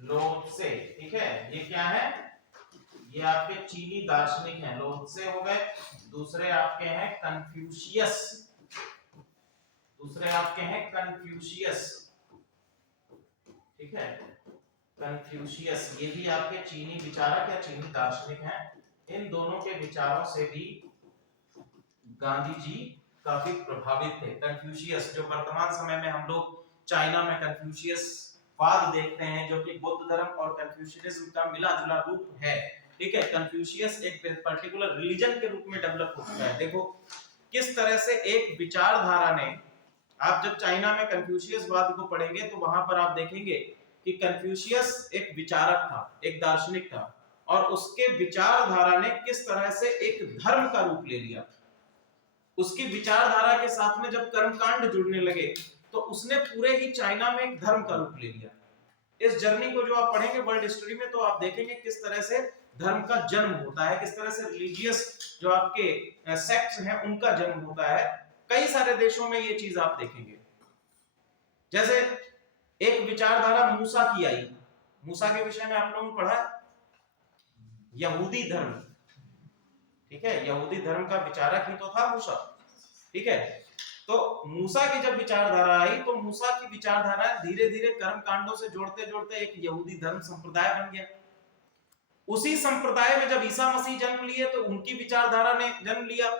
लो त्से। ठीक है, ये क्या है? ये आपके चीनी दार्शनिक हैं, लो त्से हो गए। दूसरे आपके हैं कन्फ्यूशियस। दूसरे आपके हैं कन्फ्यूशियस। ठीक है, कन्फ्यूशियस, ये भी आपके चीनी विचारक या चीनी दार्शनिक हैं। इन दोनों के विचारों से भी गांधी जी काफी प्रभावित थे। कन्फ्यूशियस, जो वर्तमान समय में हम लोग चाइना में कन्फ्यूशियस वाद देखते हैं, जो कि बौद्ध धर्म और कन्फ्यूशियनिज्म का मिला जुला रूप है। ठीक है, कन्फ्यूशियस एक पर्टिकुलर रिलीजन के रूप में डेवलप हो चुका है। देखो किस तरह से एक विचारधारा ने, आप जब चाइना में कन्फ्यूशियस वाद को पढ़ेंगे तो वहां पर आप देखेंगे कि कन्फ्यूशियस एक विचारक था, एक दार्शनिक था, और उसके विचारधारा ने किस तरह से एक धर्म का रूप ले लिया। उसकी विचारधारा के साथ में जब कर्मकांड जुड़ने लगे तो उसने पूरे ही चाइना में एक धर्म का रूप ले लिया। इस जर्नी को जो आप पढ़ेंगे वर्ल्ड हिस्ट्री में, तो आप देखेंगे किस तरह से धर्म का जन्म होता है, किस तरह से रिलीजियस जो आपके सेक्ट्स हैं उनका जन्म होता है। कई सारे देशों में ये चीज आप देखेंगे। जैसे एक विचारधारा मूसा की आई। मूसा के विषय में आप लोगों ने पढ़ा, यहूदी धर्म। ठीक है, यहूदी धर्म का विचारक ही तो था मूसा। ठीक है, तो मूसा की जब विचारधारा आई तो मूसा की विचारधारा धीरे धीरे कर्म कांडों से जोड़ते जोड़ते एक यहूदी धर्म संप्रदाय बन गया। उसी संप्रदाय में जब ईसा मसीह जन्म लिए तो उनकी विचारधारा ने जन्म लिया,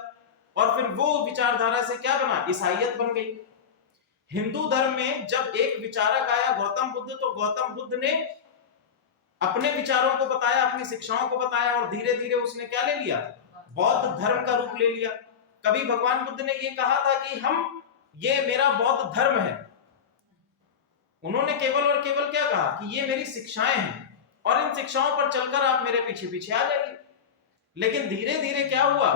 और फिर वो विचारधारा से क्या बना? ईसाईयत बन गई। हिंदू धर्म में जब एक विचारक आया गौतम बुद्ध, तो गौतम बुद्ध ने अपने विचारों को बताया, अपनी शिक्षाओं को बताया, और धीरे धीरे उसने क्या ले लिया? बौद्ध धर्म का रूप ले लिया। कभी भगवान बुद्ध ने ये कहा था कि ये मेरा बौद्ध धर्म है। उन्होंने केवल और केवल क्या कहा कि ये मेरी शिक्षाएं हैं और इन शिक्षाओं पर चलकर आप मेरे पीछे पीछे आ जाइए। लेकिन धीरे धीरे क्या हुआ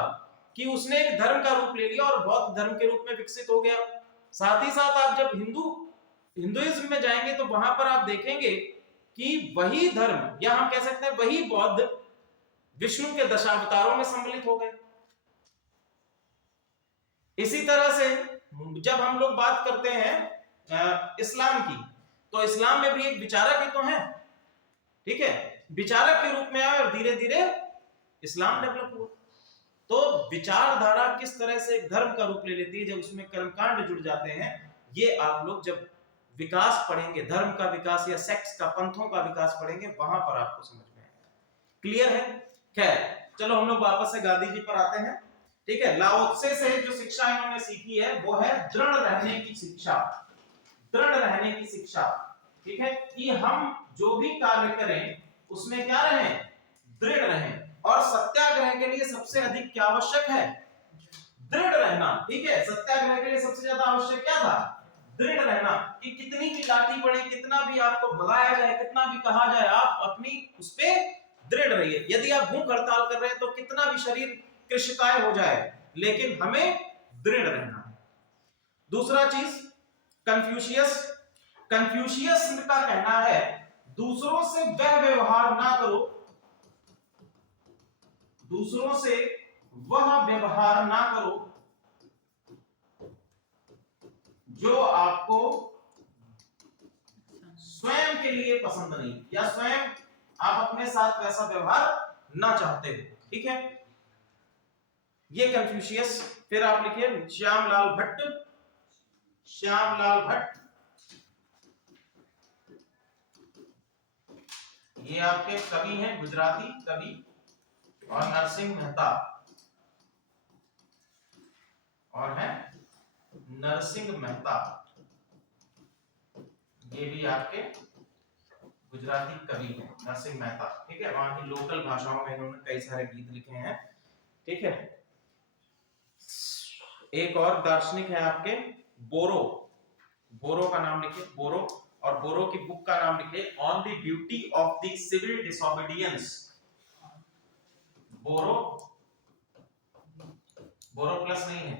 कि उसने एक धर्म का रूप ले लिया और बौद्ध धर्म के रूप में विकसित हो गया। साथ ही साथ आप जब हिंदुइज्म में जाएंगे तो वहां पर आप देखेंगे कि वही धर्म, या हम कह सकते हैं वही बौद्ध, विष्णु के दशावतारों में सम्मिलित हो गए। इसी तरह से जब हम लोग बात करते हैं इस्लाम की, तो इस्लाम में भी एक विचारक ही तो है, ठीक है, विचारक के रूप में आए और धीरे धीरे इस्लाम डेवलप हुआ। तो विचारधारा किस तरह से धर्म का रूप ले लेती है जब उसमें कर्मकांड जुड़ जाते हैं, ये आप लोग जब विकास पढ़ेंगे, धर्म का विकास या सेक्स का, पंथों का विकास पढ़ेंगे, वहां पर आपको समझ में आएगा। क्लियर है? खैर चलो हम लोग वापस से गांधी जी पर आते हैं। ठीक है, लाओ त्से से जो शिक्षा इन्होंने सीखी है वो है दृढ़ रहने की शिक्षा। दृढ़ रहने की शिक्षा, ठीक है, कि हम जो भी कार्य करें उसमें क्या रहें, दृढ़ रहें। और सत्याग्रह के लिए सबसे अधिक क्या आवश्यक है, दृढ़ रहना। ठीक है, सत्याग्रह के लिए सबसे ज्यादा आवश्यक क्या था, दृढ़ रहना। कि कितनी भी लाठी पड़े, कितना भी आपको भगाया जाए, कितना भी कहा जाए, आप अपनी उस पे दृढ़ रहिए। यदि आप भूख हड़ताल कर रहे हैं तो कितना भी शरीर कृशकाय हो जाए, लेकिन हमें दृढ़ रहना है। दूसरा चीज, कन्फ्यूशियस का कहना है दूसरों से वह व्यवहार ना करो, दूसरों से वह व्यवहार ना करो जो आपको स्वयं के लिए पसंद नहीं, या स्वयं आप अपने साथ वैसा व्यवहार ना चाहते हो। ठीक है, ये कन्फ्यूशियस। फिर आप लिखिए श्यामलाल भट्ट। श्यामलाल भट्ट, ये आपके कवि हैं, गुजराती कवि। और नरसिंह मेहता, और है नरसिंह मेहता, ये भी आपके गुजराती कवि हैं, नरसिंह मेहता। ठीक है, वहां की लोकल भाषाओं में इन्होंने कई सारे गीत लिखे हैं। ठीक है, एक और दार्शनिक है आपके बोरो। बोरो का नाम लिखिए, बोरो। और बोरो की बुक का नाम लिखिए on the beauty of the civil disobedience. Thoreau, Thoreau plus नहीं है,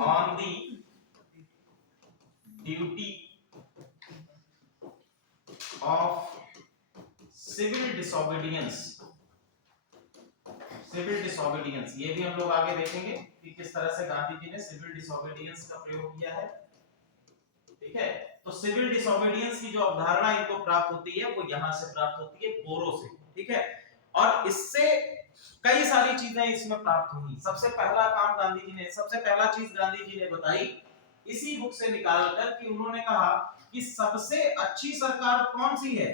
on the duty of civil disobedience. Civil disobedience, ये भी हम लोग आगे देखेंगे कि किस तरह से गांधी जी ने सिविल डिसोबीडियंस का प्रयोग किया है। ठीक है, तो सिविल डिसोबीडियंस की जो अवधारणा इनको प्राप्त होती है वो यहां से प्राप्त होती है, बोरो से। ठीक है, और इससे कई सारी चीजें इसमें प्राप्त हुई। सबसे पहला काम गांधी जी ने, सबसे पहला चीज गांधी जी ने बताई इसी बुक से निकालकर, कि उन्होंने कहा कि सबसे अच्छी सरकार कौन सी है,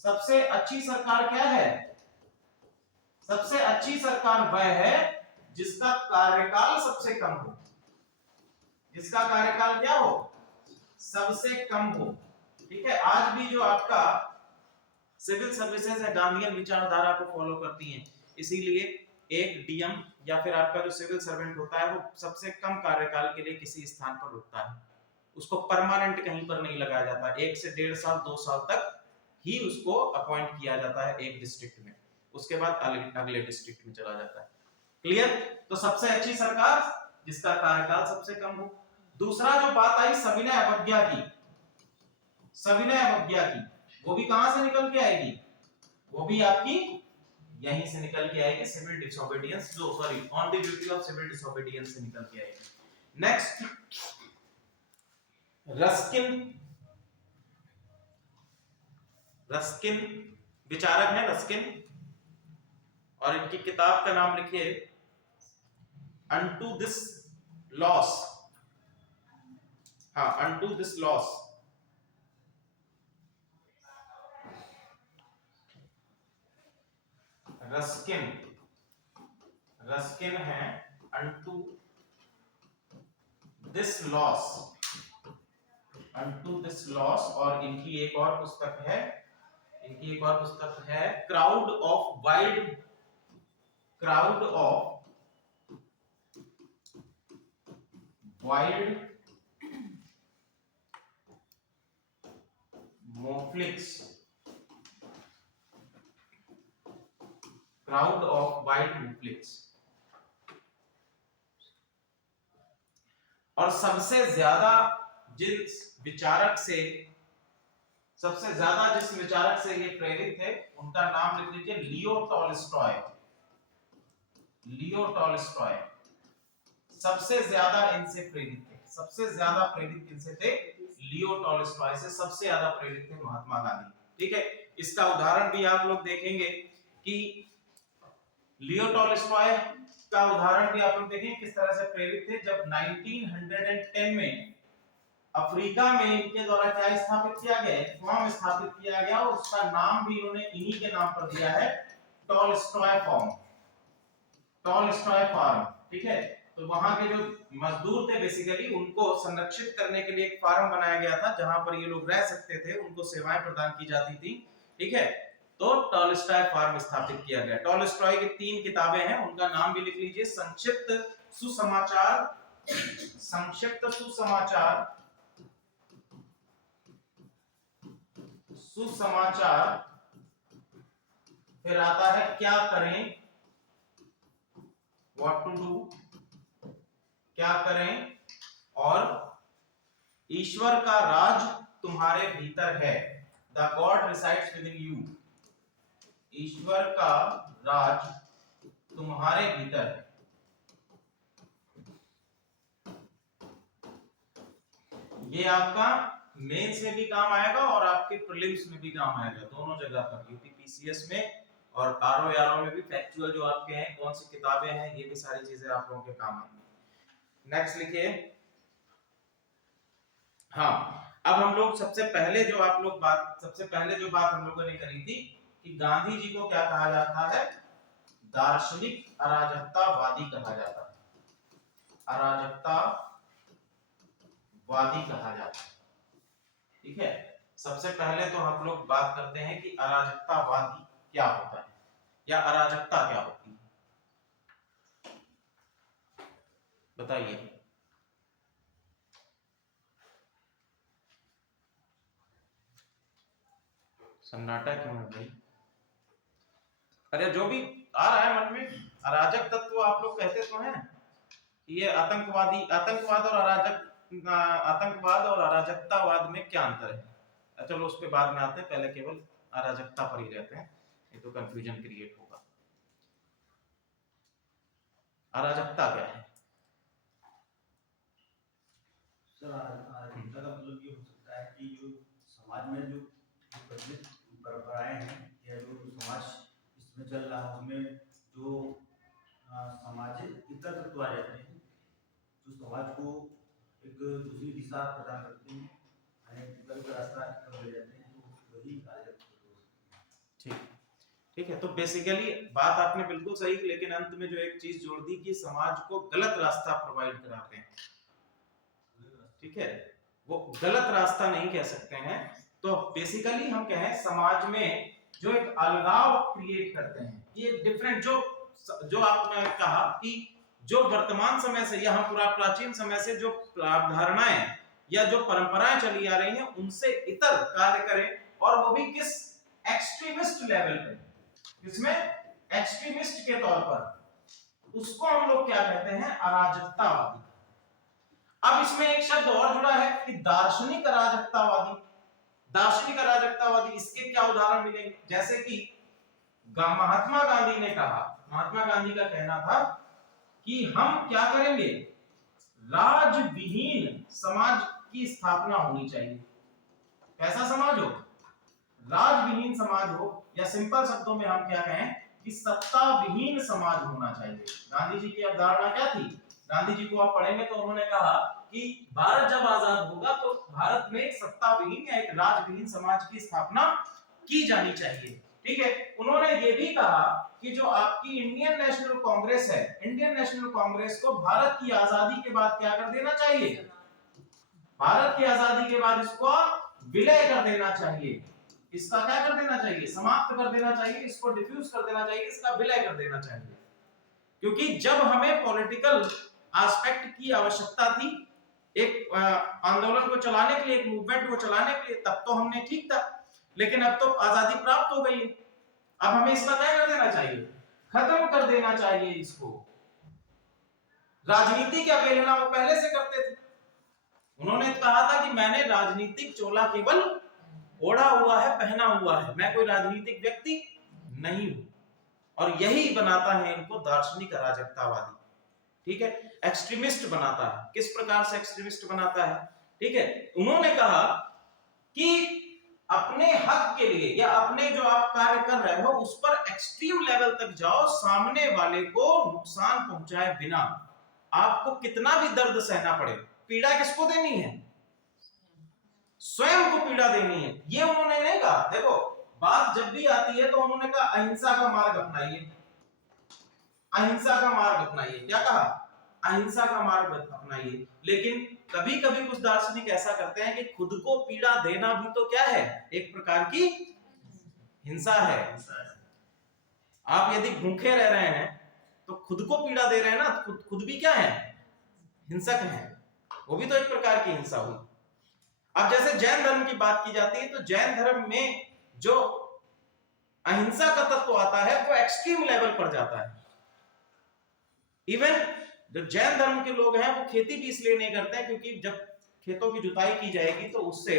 सबसे अच्छी सरकार क्या है, सबसे अच्छी सरकार वह है जिसका कार्यकाल सबसे कम हो, जिसका कार्यकाल क्या हो, सबसे कम हो। ठीक है, आज भी जो आपका सिविल सर्विसेज है गांधीयन विचारधारा को फॉलो करती हैं, इसीलिए एक डीएम या फिर आपका जो सिविल सर्वेंट होता है वो सबसे कम कार्यकाल के लिए किसी स्थान पर रुकता है, उसको परमानेंट कहीं पर नहीं लगाया जाता। 1 से 1.5 साल 2 साल तक ही उसको अपॉइंट किया जाता है एक डिस्ट्रिक्ट में, उसके बाद अगले डिस्ट्रिक्ट में चला जाता है। क्लियर? तो सबसे अच्छी सरकार जिसका कार्यकाल सबसे कम हो। दूसरा जो बात आई सविनय अवज्ञा की, सविनय अवज्ञा की, वो भी कहां से निकल के आएगी, वो भी आपकी यहीं से निकल के आएगी, सिविल डिसोबीडियंस, जो sorry on the duty of civil disobedience से निकल के आएगी। Next, Ruskin. रस्किन विचारक है, रस्किन, और इनकी किताब का नाम लिखिए अनटू दिस लॉस। हाँ, unto this last. Ruskin, Ruskin है unto this last, unto this last. और इनकी एक और पुस्तक है, इनकी एक और पुस्तक है crown of wild, crown of wild मोफ्लिक्स। क्राउड ऑफ वाइट मुफ्लिक्स। और सबसे ज्यादा जिस विचारक से ये प्रेरित थे उनका नाम लिख लीजिए, लियो टॉलस्टॉय। लियो टॉलस्टॉय सबसे ज्यादा इनसे प्रेरित थे। सबसे ज्यादा प्रेरित किनसे थे? लियो टॉलस्टॉय से सबसे ज्यादा प्रेरित थे महात्मा गांधी। ठीक है, इसका उदाहरण भी आप लोग देखेंगे कि लियो टॉलस्टॉय का उदाहरण भी आप लोग देखेंगे किस तरह से प्रेरित थे। जब 1910 में अफ्रीका में इनके द्वारा क्या स्थापित किया गया, एक फॉर्म स्थापित किया गया और उसका नाम भी इन्होंने इन्हीं के नाम पर दिया है, टॉलस्टॉय फॉर्म, टॉलस्टॉय फार्म। ठीक है, तो वहां के जो मजदूर थे बेसिकली उनको संरक्षित करने के लिए एक फार्म बनाया गया था जहां पर ये लोग रह सकते थे, उनको सेवाएं प्रदान की जाती थी। ठीक है, तो टॉलस्टॉय फार्म स्थापित किया गया। टॉलस्टॉय की 3 किताबें हैं, उनका नाम भी लिख लीजिए, संक्षिप्त सुसमाचार, संक्षिप्त सुसमाचार, सुसमाचार, फिर आता है क्या करें, व्हाट टू डू, क्या करें, और ईश्वर का राज तुम्हारे भीतर है, the God resides within you, ईश्वर का राज तुम्हारे भीतर है। ये आपका मेंस में भी काम आएगा और आपके प्रीलिम्स में भी काम आएगा, दोनों जगह पर, यूपीपीसीएस में और आरओ में भी। फैक्चुअल जो आपके हैं, कौन सी किताबें हैं, ये भी सारी चीजें आप लोगों के काम आएंगी। नेक्स्ट लिखिए। हाँ, अब हम लोग सबसे पहले जो बात हम लोगों ने करी थी कि गांधी जी को क्या कहा जाता है, दार्शनिक अराजकतावादी कहा जाता है, अराजकतावादी कहा जाता है। ठीक है, सबसे पहले तो हम लोग बात करते हैं कि अराजकतावादी क्या होता है या अराजकता क्या होती है, बताइए। सन्नाटा क्यों है भाई? अरे जो भी आ रहा है मन में, अराजक तत्व आप लोग कहते तो हैं, ये आतंकवाद और अराजकतावाद में क्या अंतर है? चलो उस पे बाद में आते हैं, पहले केवल अराजकता पर ही रहते हैं, ये तो कंफ्यूजन क्रिएट होगा। अराजकता क्या है सर? अराजकता का मतलब ये हो सकता है कि जो समाज में जो प्रचलित परंपराएं हैं या जो समाज इसमें चल रहा है उसमें जो सामाजिक इतर तत्व आ जाते हैं जो समाज को एक दूसरी दिशा प्रदान करते हैं, विकल्प रास्ता ले जाते हैं, तो वही अराजकता। ठीक है, तो बेसिकली बात आपने बिल्कुल सही, लेकिन अंत में जो एक चीज जोड़ दी कि समाज को गलत रास्ता प्रोवाइड कराते हैं। ठीक है, वो गलत रास्ता नहीं कह सकते हैं, तो बेसिकली हम कहें समाज में जो एक अलगाव क्रिएट करते हैं, ये डिफरेंट जो आपने कहा कि जो वर्तमान समय से या हम पूरा प्राचीन समय से जो धारणाएं या जो परंपराएं चली आ रही हैं उनसे इतर कार्य करें, और वो भी किस एक्सट्रीमिस्ट लेवल पे, किसमें एक्सट्रीमिस्ट के तौर पर, उसको हम लोग क्या कहते हैं, अराजकतावादी। अब इसमें एक शब्द और जुड़ा है कि दार्शनिक अराजकतावादी। दार्शनिक अराजकतावादी, इसके क्या उदाहरण मिलेंगे? जैसे कि महात्मा गांधी ने कहा, महात्मा गांधी का कहना था कि हम क्या करेंगे, राजविहीन समाज की स्थापना होनी चाहिए। कैसा समाज हो? राजविहीन समाज हो, या सिंपल शब्दों में हम क्या कहें कि सत्ता विहीन समाज होना चाहिए। गांधी जी की अवधारणा क्या थी? गांधी जी को आप पढ़ेंगे तो उन्होंने कहा कि भारत जब आजाद होगा तो भारत में सत्ता विहीन या एक राजविहीन समाज की स्थापना की जानी चाहिए। ठीक है, उन्होंने ये भी कहा कि जो आपकी इंडियन नेशनल कांग्रेस है, इंडियन नेशनल कांग्रेस को भारत की आजादी के बाद क्या कर देना चाहिए, भारत की आजादी के बाद इसको विलय कर देना चाहिए, इसका क्या कर देना चाहिए, समाप्त कर देना चाहिए, इसको डिफ्यूज कर देना चाहिए, इसका विलय कर देना चाहिए। क्योंकि जब हमें पॉलिटिकल एस्पेक्ट की आवश्यकता थी, एक आंदोलन को चलाने के लिए, एक मूवमेंट को चलाने के लिए, तब तो हमने ठीक था, लेकिन अब तो आजादी प्राप्त हो गई है, अब हमें इसका क्या कर देना चाहिए, खत्म कर देना चाहिए इसको। राजनीति की अवहेलना वो पहले से करते थे। उन्होंने कहा था कि मैंने राजनीतिक चोला केवल ओढ़ा हुआ है, पहना हुआ है, मैं कोई राजनीतिक व्यक्ति नहीं हूं। और यही बनाता है इनको दार्शनिक अराजकतावादी, ठीक है, एक्सट्रीमिस्ट बनाता है। किस प्रकार से एक्सट्रीमिस्ट बनाता है, ठीक है, उन्होंने कहा कि अपने हक के लिए या अपने जो आप कार्य कर रहे हो उस पर एक्सट्रीम लेवल तक जाओ, सामने वाले को नुकसान पहुंचाए बिना, आपको कितना भी दर्द सहना पड़े। पीड़ा किसको देनी है? स्वयं को पीड़ा देनी है। ये उन्होंने नहीं कहा, देखो बात जब भी आती है तो उन्होंने कहा अहिंसा का मार्ग अपनाइए, अहिंसा का मार्ग अपनाइए। क्या कहा? अहिंसा का मार्ग अपनाइए। लेकिन कभी कभी कुछ दार्शनिक ऐसा करते हैं कि खुद को पीड़ा देना भी तो क्या है, एक प्रकार की हिंसा है। आप यदि भूखे रह रहे हैं तो खुद को पीड़ा दे रहे हैं ना, खुद भी क्या है, हिंसक है, वो भी तो एक प्रकार की हिंसा हुई। अब जैसे जैन धर्म की बात की जाती है तो जैन धर्म में जो अहिंसा का तत्व आता है वो एक्सट्रीम लेवल पर जाता है। इवन जो जैन धर्म के लोग हैं वो खेती भी इसलिए नहीं करते हैं क्योंकि जब खेतों की जुताई की जाएगी तो उससे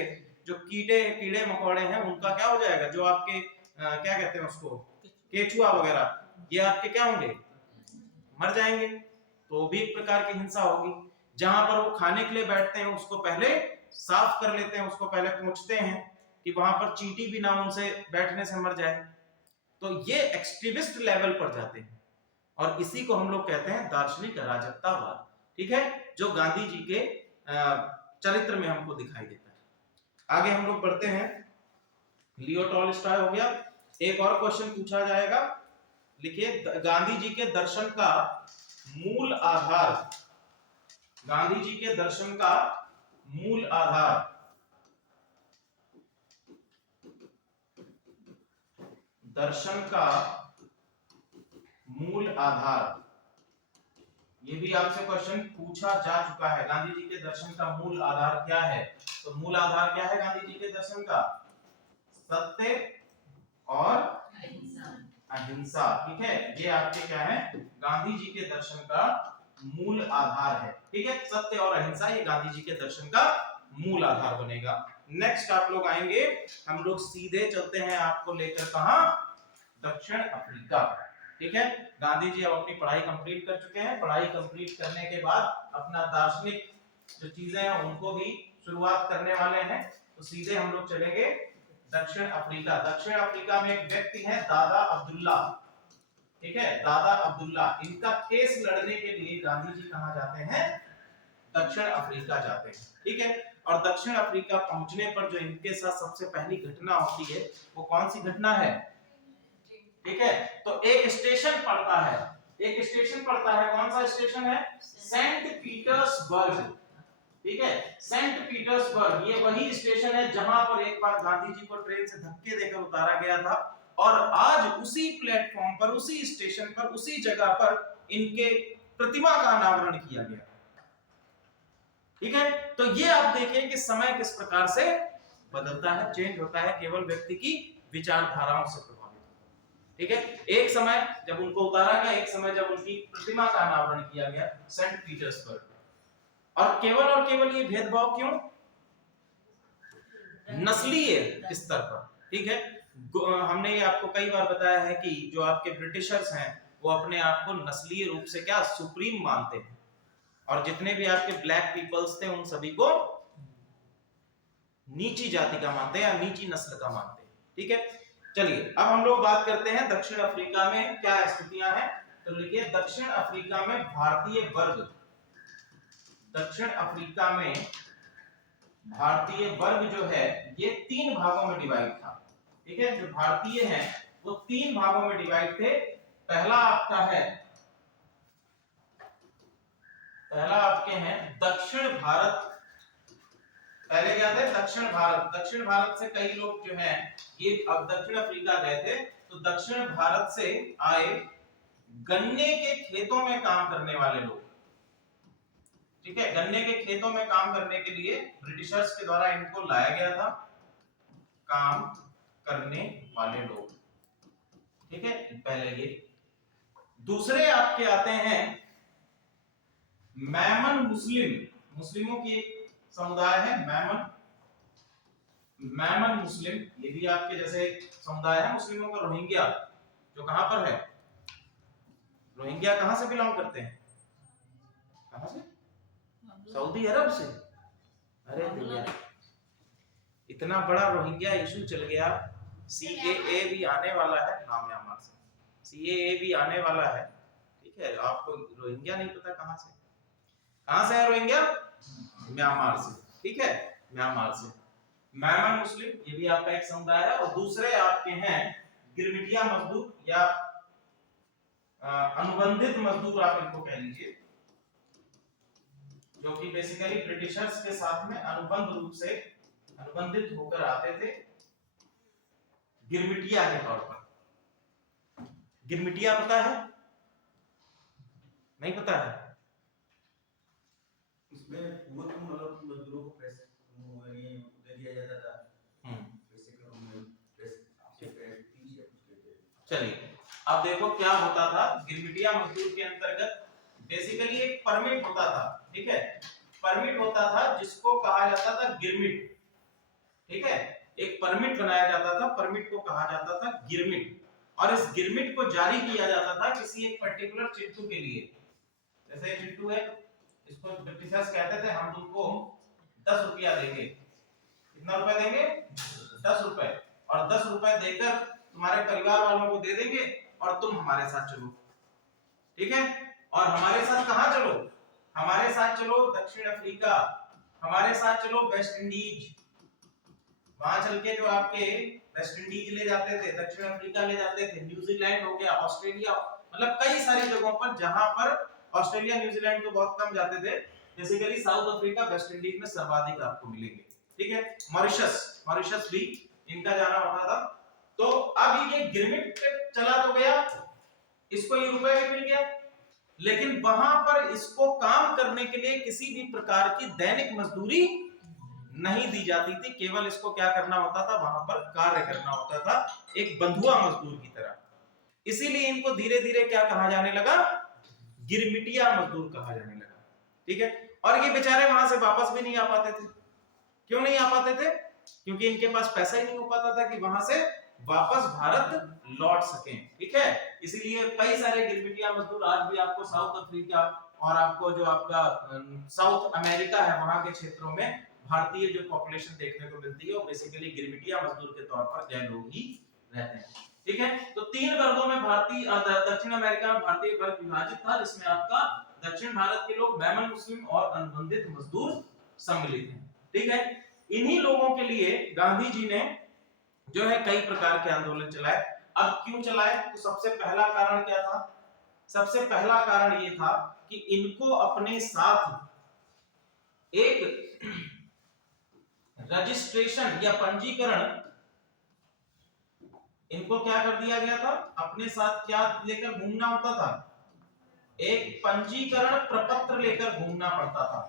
जो कीड़े मकोड़े हैं उनका क्या हो जाएगा, जो आपके क्या कहते हैं उसको, केचुआ वगैरह, ये आपके क्या होंगे, मर जाएंगे। तो भी एक प्रकार की हिंसा होगी। जहां पर वो खाने के लिए बैठते हैं उसको पहले साफ कर लेते हैं, उसको पहले पोंछते हैं कि वहां पर चींटी भी ना उनसे बैठने से मर जाए। तो ये एक्सट्रीमिस्ट लेवल पर जाते हैं और इसी को हम लोग कहते हैं दार्शनिक अराजकतावाद, ठीक है, जो गांधी जी के चरित्र में हमको दिखाई देता है। आगे हम लोग बढ़ते हैं। लियो टॉलस्टॉय हो गया। एक और क्वेश्चन पूछा जाएगा, लिखिए गांधी जी के दर्शन का मूल आधार, गांधी जी के दर्शन का मूल आधार, दर्शन का मूल आधार, ये भी आपसे क्वेश्चन पूछा जा चुका है। गांधी जी के दर्शन का मूल आधार क्या है? तो मूल आधार क्या है गांधी जी के दर्शन का? सत्य और अहिंसा, ठीक है, ये आपके क्या है, गांधी जी के दर्शन का मूल आधार है, ठीक है, सत्य और अहिंसा ये गांधी जी के दर्शन का मूल आधार बनेगा। नेक्स्ट आप लोग आएंगे, हम लोग सीधे चलते हैं आपको लेकर कहां, दक्षिण अफ्रीका, ठीक है। गांधी जी अब अपनी पढ़ाई कंप्लीट कर चुके हैं। पढ़ाई कंप्लीट करने के बाद अपना दार्शनिक जो चीजें हैं उनको भी शुरुआत करने वाले हैं। तो सीधे हम लोग चलेंगे दक्षिण अफ्रीका। दक्षिण अफ्रीका में एक व्यक्ति है दादा अब्दुल्ला, ठीक है, दादा अब्दुल्ला। इनका केस लड़ने के लिए गांधी जी कहां जाते हैं? दक्षिण अफ्रीका जाते हैं, ठीक है। और दक्षिण अफ्रीका पहुंचने पर जो इनके साथ सबसे पहली घटना होती है वो कौन सी घटना है, ठीक है, तो एक स्टेशन पड़ता है, एक स्टेशन पड़ता है, कौन सा स्टेशन है? सेंट पीटर्सबर्ग, ठीक है, सेंट पीटर्सबर्ग। ये वही स्टेशन है जहां पर एक बार गांधी जी को ट्रेन से धक्के देकर उतारा गया था और आज उसी प्लेटफॉर्म पर, उसी स्टेशन पर, उसी जगह पर इनके प्रतिमा का अनावरण किया गया, ठीक है। तो ये आप देखिए कि समय किस प्रकार से बदलता है, चेंज होता है, केवल व्यक्ति की विचारधाराओं से प्रभावित, ठीक है। एक समय जब उनको उतारा गया, एक समय जब उनकी प्रतिमा का अनावरण किया गया सेंट पीटर्सबर्ग। और केवल ये भेदभाव क्यों? नस्लीय स्तर पर, ठीक है। हमने ये आपको कई बार बताया है कि जो आपके ब्रिटिशर्स हैं वो अपने आप को नस्लीय रूप से क्या सुप्रीम मानते हैं और जितने भी आपके ब्लैक पीपल्स थे उन सभी को नीची जाति का मानते हैं या नीची नस्ल का मानते हैं, ठीक है। चलिए अब हम लोग बात करते हैं दक्षिण अफ्रीका में क्या स्थितियां हैं। तो लिखिए दक्षिण अफ्रीका में भारतीय वर्ग, दक्षिण अफ्रीका में भारतीय वर्ग जो है ये 3 भागों में डिवाइड था, ठीक है। जो भारतीय हैं वो 3 भागों में डिवाइड थे। पहला आपके हैं दक्षिण भारत। पहले क्या थे? दक्षिण भारत। दक्षिण भारत से कई लोग जो हैं ये अब दक्षिण अफ्रीका गए थे, तो दक्षिण भारत से आए गन्ने के खेतों में काम करने वाले लोग, ठीक है, गन्ने के खेतों में काम करने के लिए ब्रिटिशर्स के द्वारा इनको लाया गया था, काम करने वाले लोग, ठीक है, पहले ये। दूसरे आपके आते हैं मैमन मुस्लिम, मुस्लिमों की एक समुदाय है मैमन मुस्लिम, ये भी आपके जैसे समुदाय है मुस्लिमों का। रोहिंग्या जो कहां पर है, रोहिंग्या कहां से बिलोंग करते हैं, कहां से, सऊदी अरब से। अरे भैया इतना बड़ा रोहिंग्या इशू चल गया, सीएए भी आने वाला है, हाँ म्यांमार से सीएए भी आने वाला है, ठीक है। आपको रोहिंग्या नहीं पता कहां से है रोहिंग्या, म्यांमार से, ठीक है, म्यांमार से। मैमन मुस्लिम ये भी आपका एक समुदाय है। और दूसरे आपके हैं गिरमिटिया मजदूर या अनुबंधित मजदूर आप इनको कह लीजिए, जो कि बेसिकली ब्रिटिशर्स के साथ में अनुबंध रूप से अनुबंधित होकर आते थे गिरमिटिया के तौर पर। गिरमिटिया पता है, नहीं पता है? इसमें वो तो मतलब मजदूरों को पैसे दे दिया जाता था, पैसे के रूप में, चलिए अब देखो क्या होता था। गिरमिटिया मजदूर के अंतर्गत बेसिकली एक परमिट होता था, ठीक है, परमिट होता था जिसको कहा जाता था गिरमिट, ठीक है, एक परमिट बनाया जाता था, परमिट को कहा जाता था गिरमिट। और इस गिरमिट को जारी किया जाता था किसी एक पर्टिकुलर चिट्ठू के लिए। जैसे चिट्ठू है, इसको ब्रिटिशर्स कहते थे हम तुमको 10 रुपया देंगे, कितना रुपए देंगे, 10 रुपए, और 10 रुपए देकर तुम्हारे परिवार वालों को दे देंगे और तुम हमारे साथ चलो, ठीक है। और हमारे साथ कहां चलो, हमारे साथ चलो दक्षिण अफ्रीका, हमारे साथ चलो वेस्ट इंडीज, वहां चल के जो आपके वेस्ट इंडीज ले जाते थे, दक्षिण अफ्रीका ले जाते थे, न्यूजीलैंड हो गया, ऑस्ट्रेलिया, मतलब कई सारी जगहों पर, जहां पर ऑस्ट्रेलिया न्यूजीलैंड तो बहुत कम जाते थे, basically south Africa West Indies में सर्वाधिक आपको मिलेंगे, ठीक है। मॉरिशस भी इनका जाना होता था। तो अब ये गिरमिट चला तो गया, इसको ये रुपए भी मिल गया, लेकिन वहां पर इसको काम करने के लिए किसी भी प्रकार की दैनिक मजदूरी नहीं दी जाती थी, केवल इसको क्या करना होता था, वहां पर कार्य करना होता था एक बंधुआ मजदूर की तरह। इसीलिए इनको धीरे धीरे क्या कहा जाने लगा, गिरमिटिया मजदूर कहा जाने लगा, ठीक है। और ये बेचारे वहां से वापस भी नहीं आ पाते थे। क्यों नहीं आ पाते थे? क्योंकि इनके पास पैसा ही नहीं हो पाता था कि वहां से वापस भारत लौट सकें, ठीक है। इसीलिए कई सारे गिरमिटिया मजदूर आज भी आपको साउथ अफ्रीका और आपको जो आपका साउथ अमेरिका है वहां के क्षेत्रों में भारतीय जो पॉपुलेशन देखने को मिलती है वो बेसिकली गिरमिटिया मजदूर के तौर पर गए लोग ही रहते हैं, ठीक है। तो 3 वर्गों में भारतीय दक्षिण अमेरिका में भारतीय वर्ग विभाजित था, जिसमें आपका दक्षिण भारत के लोग मैमन मुस्लिम और अनुबंधित मजदूर सम्मिलित हैं, ठीक है। इन्हीं लोगों के लिए गांधी जी ने जो है कई प्रकार के आंदोलन चलाए। अब क्यों चलाए? तो सबसे पहला कारण क्या था? सबसे पहला कारण ये था कि इनको अपने साथ एक रजिस्ट्रेशन या पंजीकरण, इनको क्या कर दिया गया था, अपने साथ क्या लेकर घूमना होता था, एक पंजीकरण प्रपत्र लेकर घूमना पड़ता था,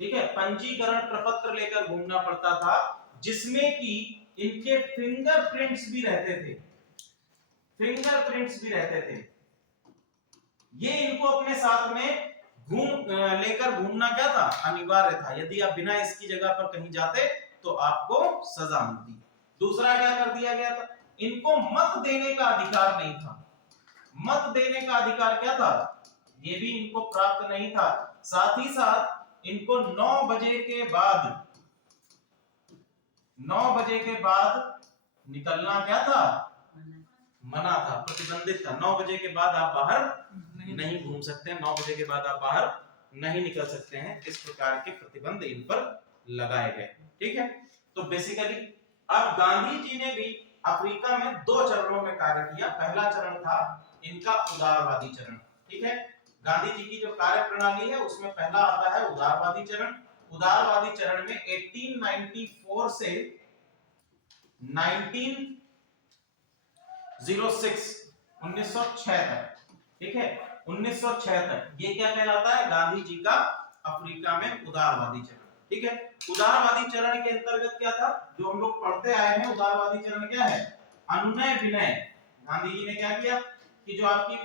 ठीक है। पंजीकरण प्रपत्र लेकर घूमना पड़ता था जिसमें कि इनके फिंगरप्रिंट्स भी रहते थे, फिंगरप्रिंट्स भी रहते थे। ये इनको अपने साथ में लेकर घूमना क्या था, अनिवार्य था। यदि आप बिना इसकी जगह पर कहीं जाते तो आपको सजा मिलती। दूसरा क्या कर दिया गया था, इनको मत देने का अधिकार नहीं था। मत देने का अधिकार क्या था, ये भी इनको प्राप्त नहीं था। साथ ही साथ इनको 9 बजे के बाद निकलना क्या था, मना था, प्रतिबंधित था। 9 बजे के बाद आप बाहर नहीं घूम सकते हैं, 9 बजे के बाद आप बाहर नहीं निकल सकते हैं। इस प्रकार के प्रतिबंध इन पर लगाए गए, ठीक है। तो बेसिकली अब गांधी जी ने भी अफ्रीका में 2 चरणों में कार्य किया। पहला चरण था इनका उदारवादी चरण, ठीक है। गांधी जी की जो कार्य प्रणाली है उसमें पहला आता है उदारवादी चरण। उदारवादी चरण में 1894 से 1906 तक, ठीक है, 1906 तक ये क्या कहलाता है, गांधी जी का अफ्रीका में उदारवादी चरण, ठीक है। उदारवादी चरण के अंतर्गत क्या था, जो हम लोग पढ़ते आए हैं, उदारवादी चरण क्या है, अनुनय विनय। गांधी जी ने क्या किया कि जो आपकी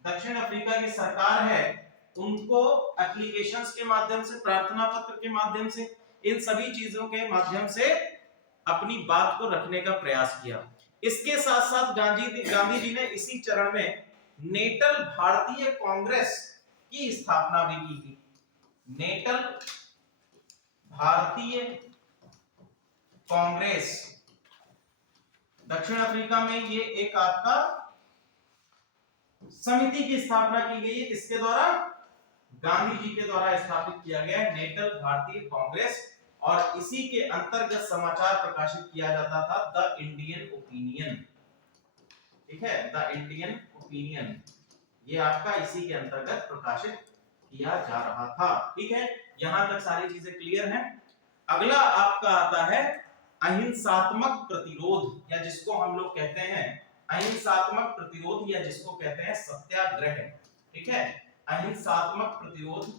दक्षिण अफ्रीका की सरकार है उनको एप्लीकेशंस के माध्यम से, प्रार्थना पत्र के माध्यम से, इन सभी चीजों के माध्यम से अपनी बात को रखने का प्रयास किया। इसके साथ साथ गांधी जी ने इसी चरण में नेटल भारतीय कांग्रेस की स्थापना भी की थी। नेटल भारतीय कांग्रेस दक्षिण अफ्रीका में ये एक आपका समिति की स्थापना की गई है। किसके द्वारा? गांधी जी के द्वारा स्थापित किया गया है नेटल भारतीय कांग्रेस, और इसी के अंतर्गत समाचार प्रकाशित किया जाता था द इंडियन ओपिनियन। ठीक है, द इंडियन ओपिनियन ये आपका इसी के अंतर्गत प्रकाशित किया जा रहा था। ठीक है, यहां तक सारी चीजें क्लियर हैं। अगला आपका आता है अहिंसात्मक प्रतिरोध, या जिसको हम लोग कहते हैं अहिंसात्मक प्रतिरोध, या जिसको कहते हैं सत्याग्रह। ठीक है, अहिंसात्मक प्रतिरोध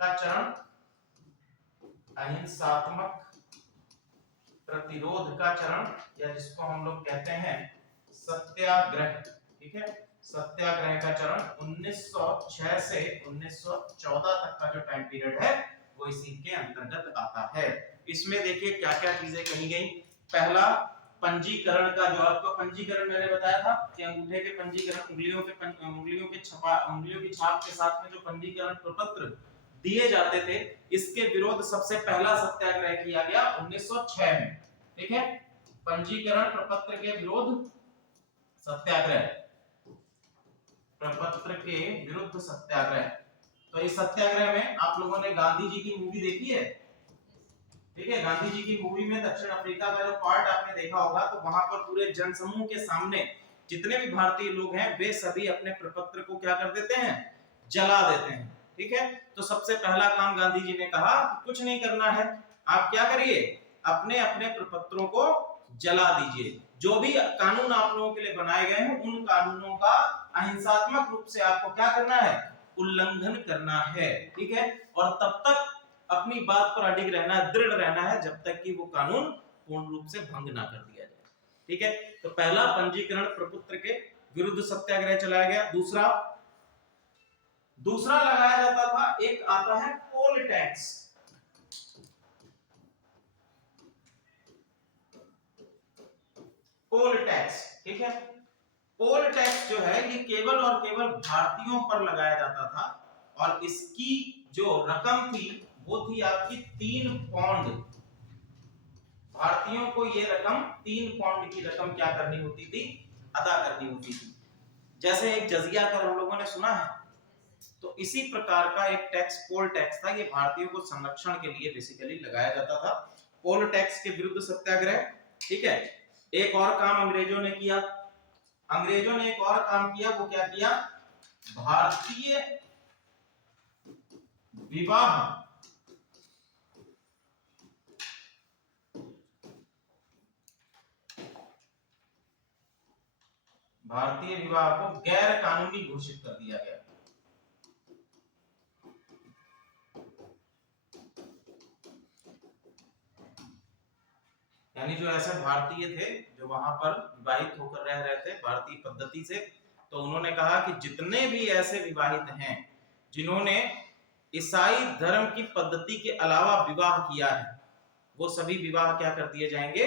का चरण, अहिंसात्मक प्रतिरोध का चरण, या जिसको हम लोग कहते हैं सत्याग्रह। ठीक है, सत्याग्रह का चरण 1906 से 1914 तक का जो टाइम पीरियड है वो इसी के अंतर्गत आता है। इसमें देखिए क्या क्या चीजें कही गई। पहला, पंजीकरण का, जो आपको पंजीकरण मैंने बताया था कि अंगूठे के पंजीकरण, उंगलियों की छाप के साथ में जो पंजीकरण प्रपत्र दिए जाते थे, इसके विरोध सबसे पहला सत्याग्रह किया गया 1906 में। ठीक है, पंजीकरण प्रपत्र के विरोध सत्याग्रह, प्रपत्र के विरुद्ध सत्याग्रह। तो इस सत्याग्रह में आप लोगों ने गांधी जी की मूवी देखी है? ठीक है, गांधी जी की मूवी में दक्षिण अफ्रीका का जो पार्ट आपने देखा होगा, तो वहां पर पूरे जनसमूह के सामने जितने भी भारतीय लोग हैं वे सभी अपने प्रपत्र को क्या कर देते हैं? जला देते हैं। ठीक है, तो सबसे पहला काम गांधी जी ने कहा कि कुछ नहीं करना है, आप क्या करिए, अपने अपने प्रपत्रों को जला दीजिए। जो भी कानून आप लोगों के लिए बनाए गए हैं उन कानूनों का अहिंसात्मक रूप से आपको क्या करना है? उल्लंघन करना है। ठीक है, और तब तक अपनी बात पर अडिग रहना है, दृढ़ रहना है, जब तक कि वो कानून पूर्ण रूप से भंग ना कर दिया जाए। ठीक है, तो पहला पंजीकरण प्रपत्र के विरुद्ध सत्याग्रह चलाया गया। दूसरा लगाया जाता था, एक आता है पोल टैक्स। पोल टैक्स, ठीक है, पोल टैक्स जो है ये केवल और केवल भारतीयों पर लगाया जाता था, और इसकी जो रकम थी वो थी आपकी 3 पौंड। भारतीयों को ये रकम 3 पौंड की रकम क्या करनी होती थी? अदा करनी होती थी। जैसे एक जजिया कर हम लोगों ने सुना है, तो इसी प्रकार का एक टैक्स पोल टैक्स था। ये भारतीयों को संरक्षण के लिए बेसिकली लगाया जाता था। पोल टैक्स के विरुद्ध सत्याग्रह। ठीक है, एक और काम अंग्रेजों ने किया। अंग्रेजों ने एक और काम किया, वो क्या किया? भारतीय विवाह को गैर कानूनी घोषित कर दिया गया। यानी जो ऐसे भारतीय थे जो वहां पर विवाहित होकर रह रहे थे भारतीय पद्धति से, तो उन्होंने कहा कि जितने भी ऐसे विवाहित हैं जिन्होंने ईसाई धर्म की पद्धति के अलावा विवाह किया है, वो सभी विवाह क्या कर दिए जाएंगे?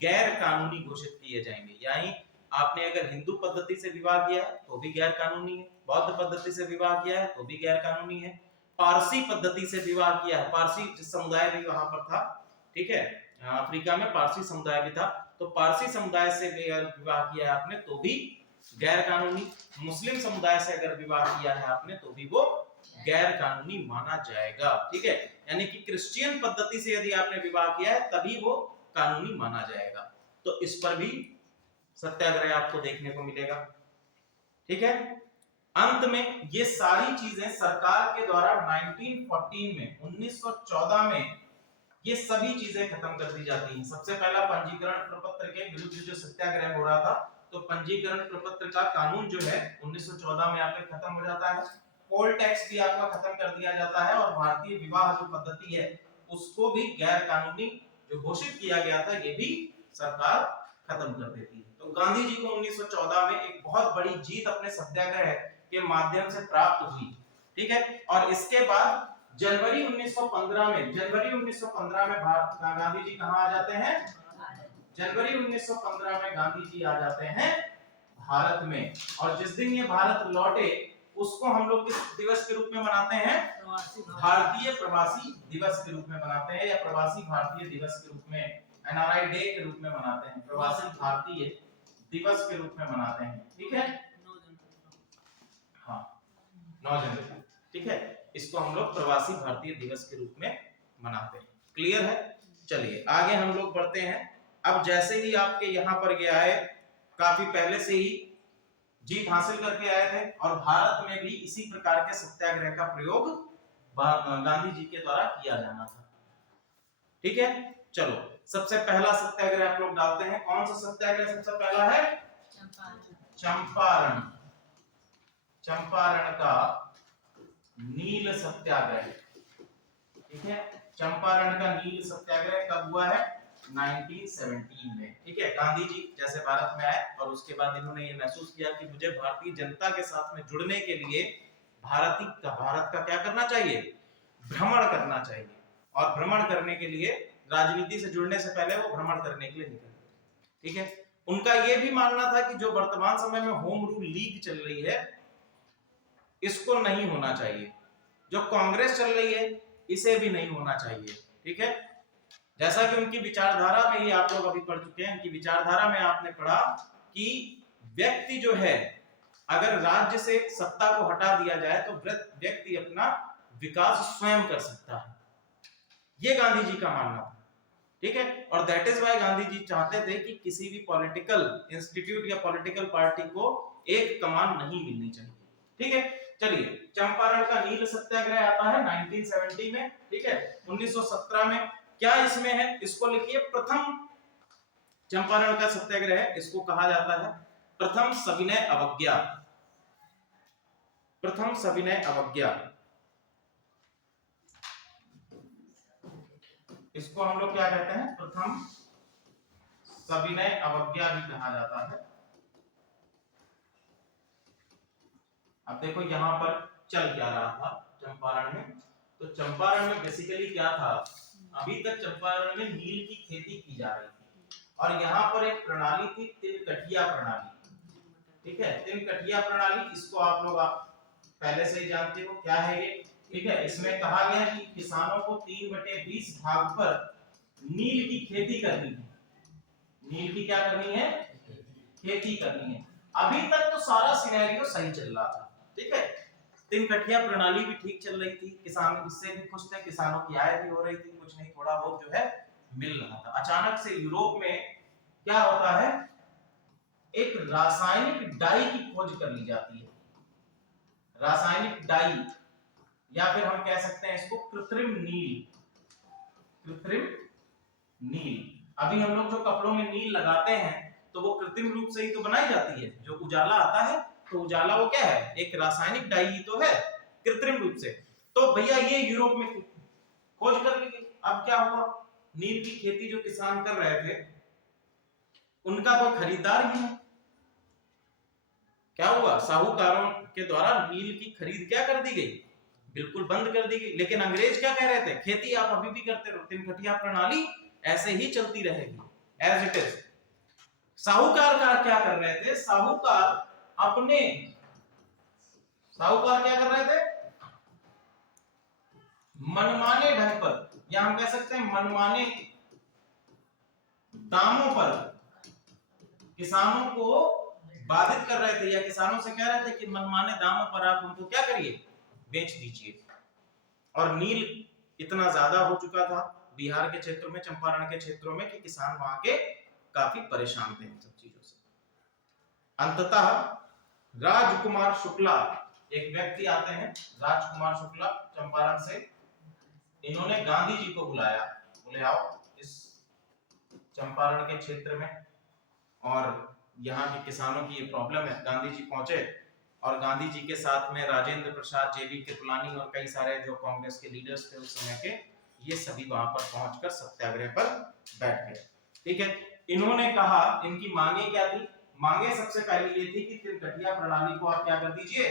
गैर कानूनी घोषित किए जाएंगे। यानी आपने अगर हिंदू पद्धति से विवाह किया है तो भी गैर कानूनी है, बौद्ध पद्धति से विवाह किया है तो भी गैर कानूनी है, पारसी पद्धति से विवाह किया है, पारसी समुदाय भी वहां पर था। ठीक है, अफ्रीका में पारसी समुदाय भी था, तो पारसी समुदाय से विवाह किया है आपने तो भी गैर कानूनी, मुस्लिम समुदाय से अगर विवाह किया है आपने तो भी वो गैर कानूनी माना जाएगा। ठीक है, यानी कि क्रिश्चियन पद्धति से यदि आपने विवाह किया है तभी वो कानूनी माना जाएगा। तो इस पर भी सत्याग्रह आपको देखने को मिलेगा। ठीक है, अंत में ये सारी चीजें सरकार के द्वारा 1914 में ये सभी चीजें खत्म कर दी जाती हैं। सबसे पहला पंजीकरण प्रपत्र के विरुद्ध जो सत्याग्रह हो रहा था, तो पंजीकरण प्रपत्र का कानून जो है 1914 में आपके खत्म हो जाता है। पोल टैक्स भी आपका खत्म कर दिया जाता है, और भारतीय विवाह जो पद्धति है उसको भी गैर कानूनी जो घोषित किया गया था ये भी सरकार खत्म कर देती है। तो गांधी जी को 1914 में एक बहुत बड़ी जीत अपने सत्याग्रह के माध्यम से प्राप्त हुई, ठीक है। और इसके बाद जनवरी 1915 में गांधी जी कहां आ जाते हैं? जनवरी 1915 में गांधी जी आ जाते हैं भारत में। और जिस दिन ये भारत लौटे उसको हम लोग किस दिवस के रूप में मनाते हैं? भारतीय प्रवासी दिवस के रूप में मनाते हैं, या प्रवासी भारतीय दिवस के रूप में, एनआरआई डे के रूप में मनाते हैं, प्रवासी भारतीय दिवस के रूप में मनाते हैं, ठीक है। हाँ, 9 जनवरी, ठीक है। इसको हम लोग प्रवासी भारतीय दिवस के रूप में मनाते हैं। क्लियर है? चलिए आगे हम लोग बढ़ते हैं। अब जैसे ही आपके यहाँ पर गया है, काफी पहले से ही जीत हासिल करके आए थे, और भारत में भी इसी प्रकार के सत्याग्रह का प्रयोग गांधी जी के द्वारा किया जाना था, ठीक है। चलो सबसे पहला सत्याग्रह आप लोग डालते हैं। कौन सा सत्याग्रह सबसे पहला है? चंपारण। चंपारण का नील सत्याग्रह, ठीक है। चंपारण का नील सत्याग्रह कब हुआ है? 1917 में, ठीक है। गांधी जी जैसे भारत में आए और उसके बाद इन्होंने ये महसूस किया कि मुझे भारतीय जनता के साथ में जुड़ने के लिए भारत का क्या करना चाहिए? भ्रमण करना चाहिए। और भ्रमण करने के लिए, राजनीति से जुड़ने से पहले वो भ्रमण करने के लिए निकले, ठीक है। उनका ये भी मानना था कि जो वर्तमान समय में होम रूल लीग चल रही है इसको नहीं होना चाहिए, जो कांग्रेस चल रही है इसे भी नहीं होना चाहिए, ठीक है। जैसा कि उनकी विचारधारा में, ये आप लोग अभी पढ़ चुके हैं, उनकी विचारधारा में आपने पढ़ा कि व्यक्ति जो है, अगर राज्य से सत्ता को हटा दिया जाए तो व्यक्ति अपना विकास स्वयं कर सकता है। ये गांधी जी का मानना था, ठीक है। और that is why Gandhi ji चाहते थे कि किसी भी पॉलिटिकल इंस्टीट्यूट या पॉलिटिकल पार्टी को एक कमान नहीं मिलनी चाहिए, ठीक है। चलिए, चंपारण का नील सत्याग्रह आता है 1970 में, ठीक है। 1917 में क्या इसमें है? इसको लिखिए, प्रथम चंपारण का सत्याग्रह है, इसको कहा जाता है प्रथम सविनय अवज्ञा। प्रथम सविनय अवज्ञा, इसको हम लोग क्या कहते हैं? प्रथम सविनय अवज्ञा भी कहा जाता है। अब देखो यहां पर चल क्या रहा था चंपारण में। तो चंपारण में बेसिकली क्या था? अभी तक चंपारण में नील की खेती की जा रही थी, और यहाँ पर एक प्रणाली थी तिनकठिया प्रणाली, ठीक है। तिनकठिया प्रणाली, इसको आप लोग पहले से ही जानते हो क्या है ये, ठीक है। इसमें कहा गया कि किसानों को 3/20 भाग पर नील की खेती करनी है। नील की क्या करनी है? खेती करनी है। अभी तक तो सारा सिनेरियो सही चल रहा था, ठीक है। तिनकठिया प्रणाली भी ठीक चल रही थी, किसान इससे भी खुश थे, किसानों की आय भी हो रही थी, कुछ नहीं थोड़ा बहुत जो है मिल रहा था। अचानक से यूरोप में क्या होता है? एक रासायनिक डाई की खोज कर ली जाती है। रासायनिक डाई, या फिर हम कह सकते हैं इसको कृत्रिम नील। कृत्रिम नील, अभी हम लोग जो कपड़ों में नील लगाते हैं तो वो कृत्रिम रूप से ही तो बनाई जाती है। जो उजाला आता है तो उजाला वो क्या है? एक रासायनिक डाई ही तो है, कृत्रिम रूप से। तो भैया ये यूरोप में खोज कर ली गई। अब क्या हुआ? नील की खेती जो किसान कर रहे थे उनका कोई खरीदार ही नहीं। क्या हुआ? साहूकारों के द्वारा नील की खरीद क्या कर दी गई? बिल्कुल बंद कर दी गई। लेकिन अंग्रेज क्या कह रहे थे? खेती आप अभी भी करते रहो, तिनकठिया प्रणाली ऐसे ही चलती रहेगी एज इट इज। साहूकार का क्या कर रहे थे? साहूकार क्या कर रहे थे? मनमाने ढंग पर, या हम कह सकते हैं मनमाने दामों पर किसानों को बाधित कर रहे थे, या किसानों से कह रहे थे कि मनमाने दामों पर आप उनको क्या करिए? बेच दीजिए। और नील इतना ज्यादा हो चुका था बिहार के क्षेत्रों में, चंपारण के क्षेत्रों में, कि किसान वहां के काफी परेशान थे इन सब चीजों से। अंततः राजकुमार शुक्ला, एक व्यक्ति आते हैं राजकुमार शुक्ला चंपारण से, इन्होंने गांधी जी को बुलाया, बोले आओ इस चंपारण के क्षेत्र में और यहाँ के किसानों की ये प्रॉब्लम है। गांधी जी पहुंचे और गांधी जी के साथ में राजेंद्र प्रसाद, जेबी कृपलानी और कई सारे जो कांग्रेस के लीडर्स थे उस समय के, ये सभी वहां पर पहुंचकर सत्याग्रह पर बैठ गए, ठीक है। इन्होंने कहा, इनकी मांगे क्या थी? मांगे सबसे पहले ये थी कि तिनकठिया प्रणाली को आप क्या कर दीजिए?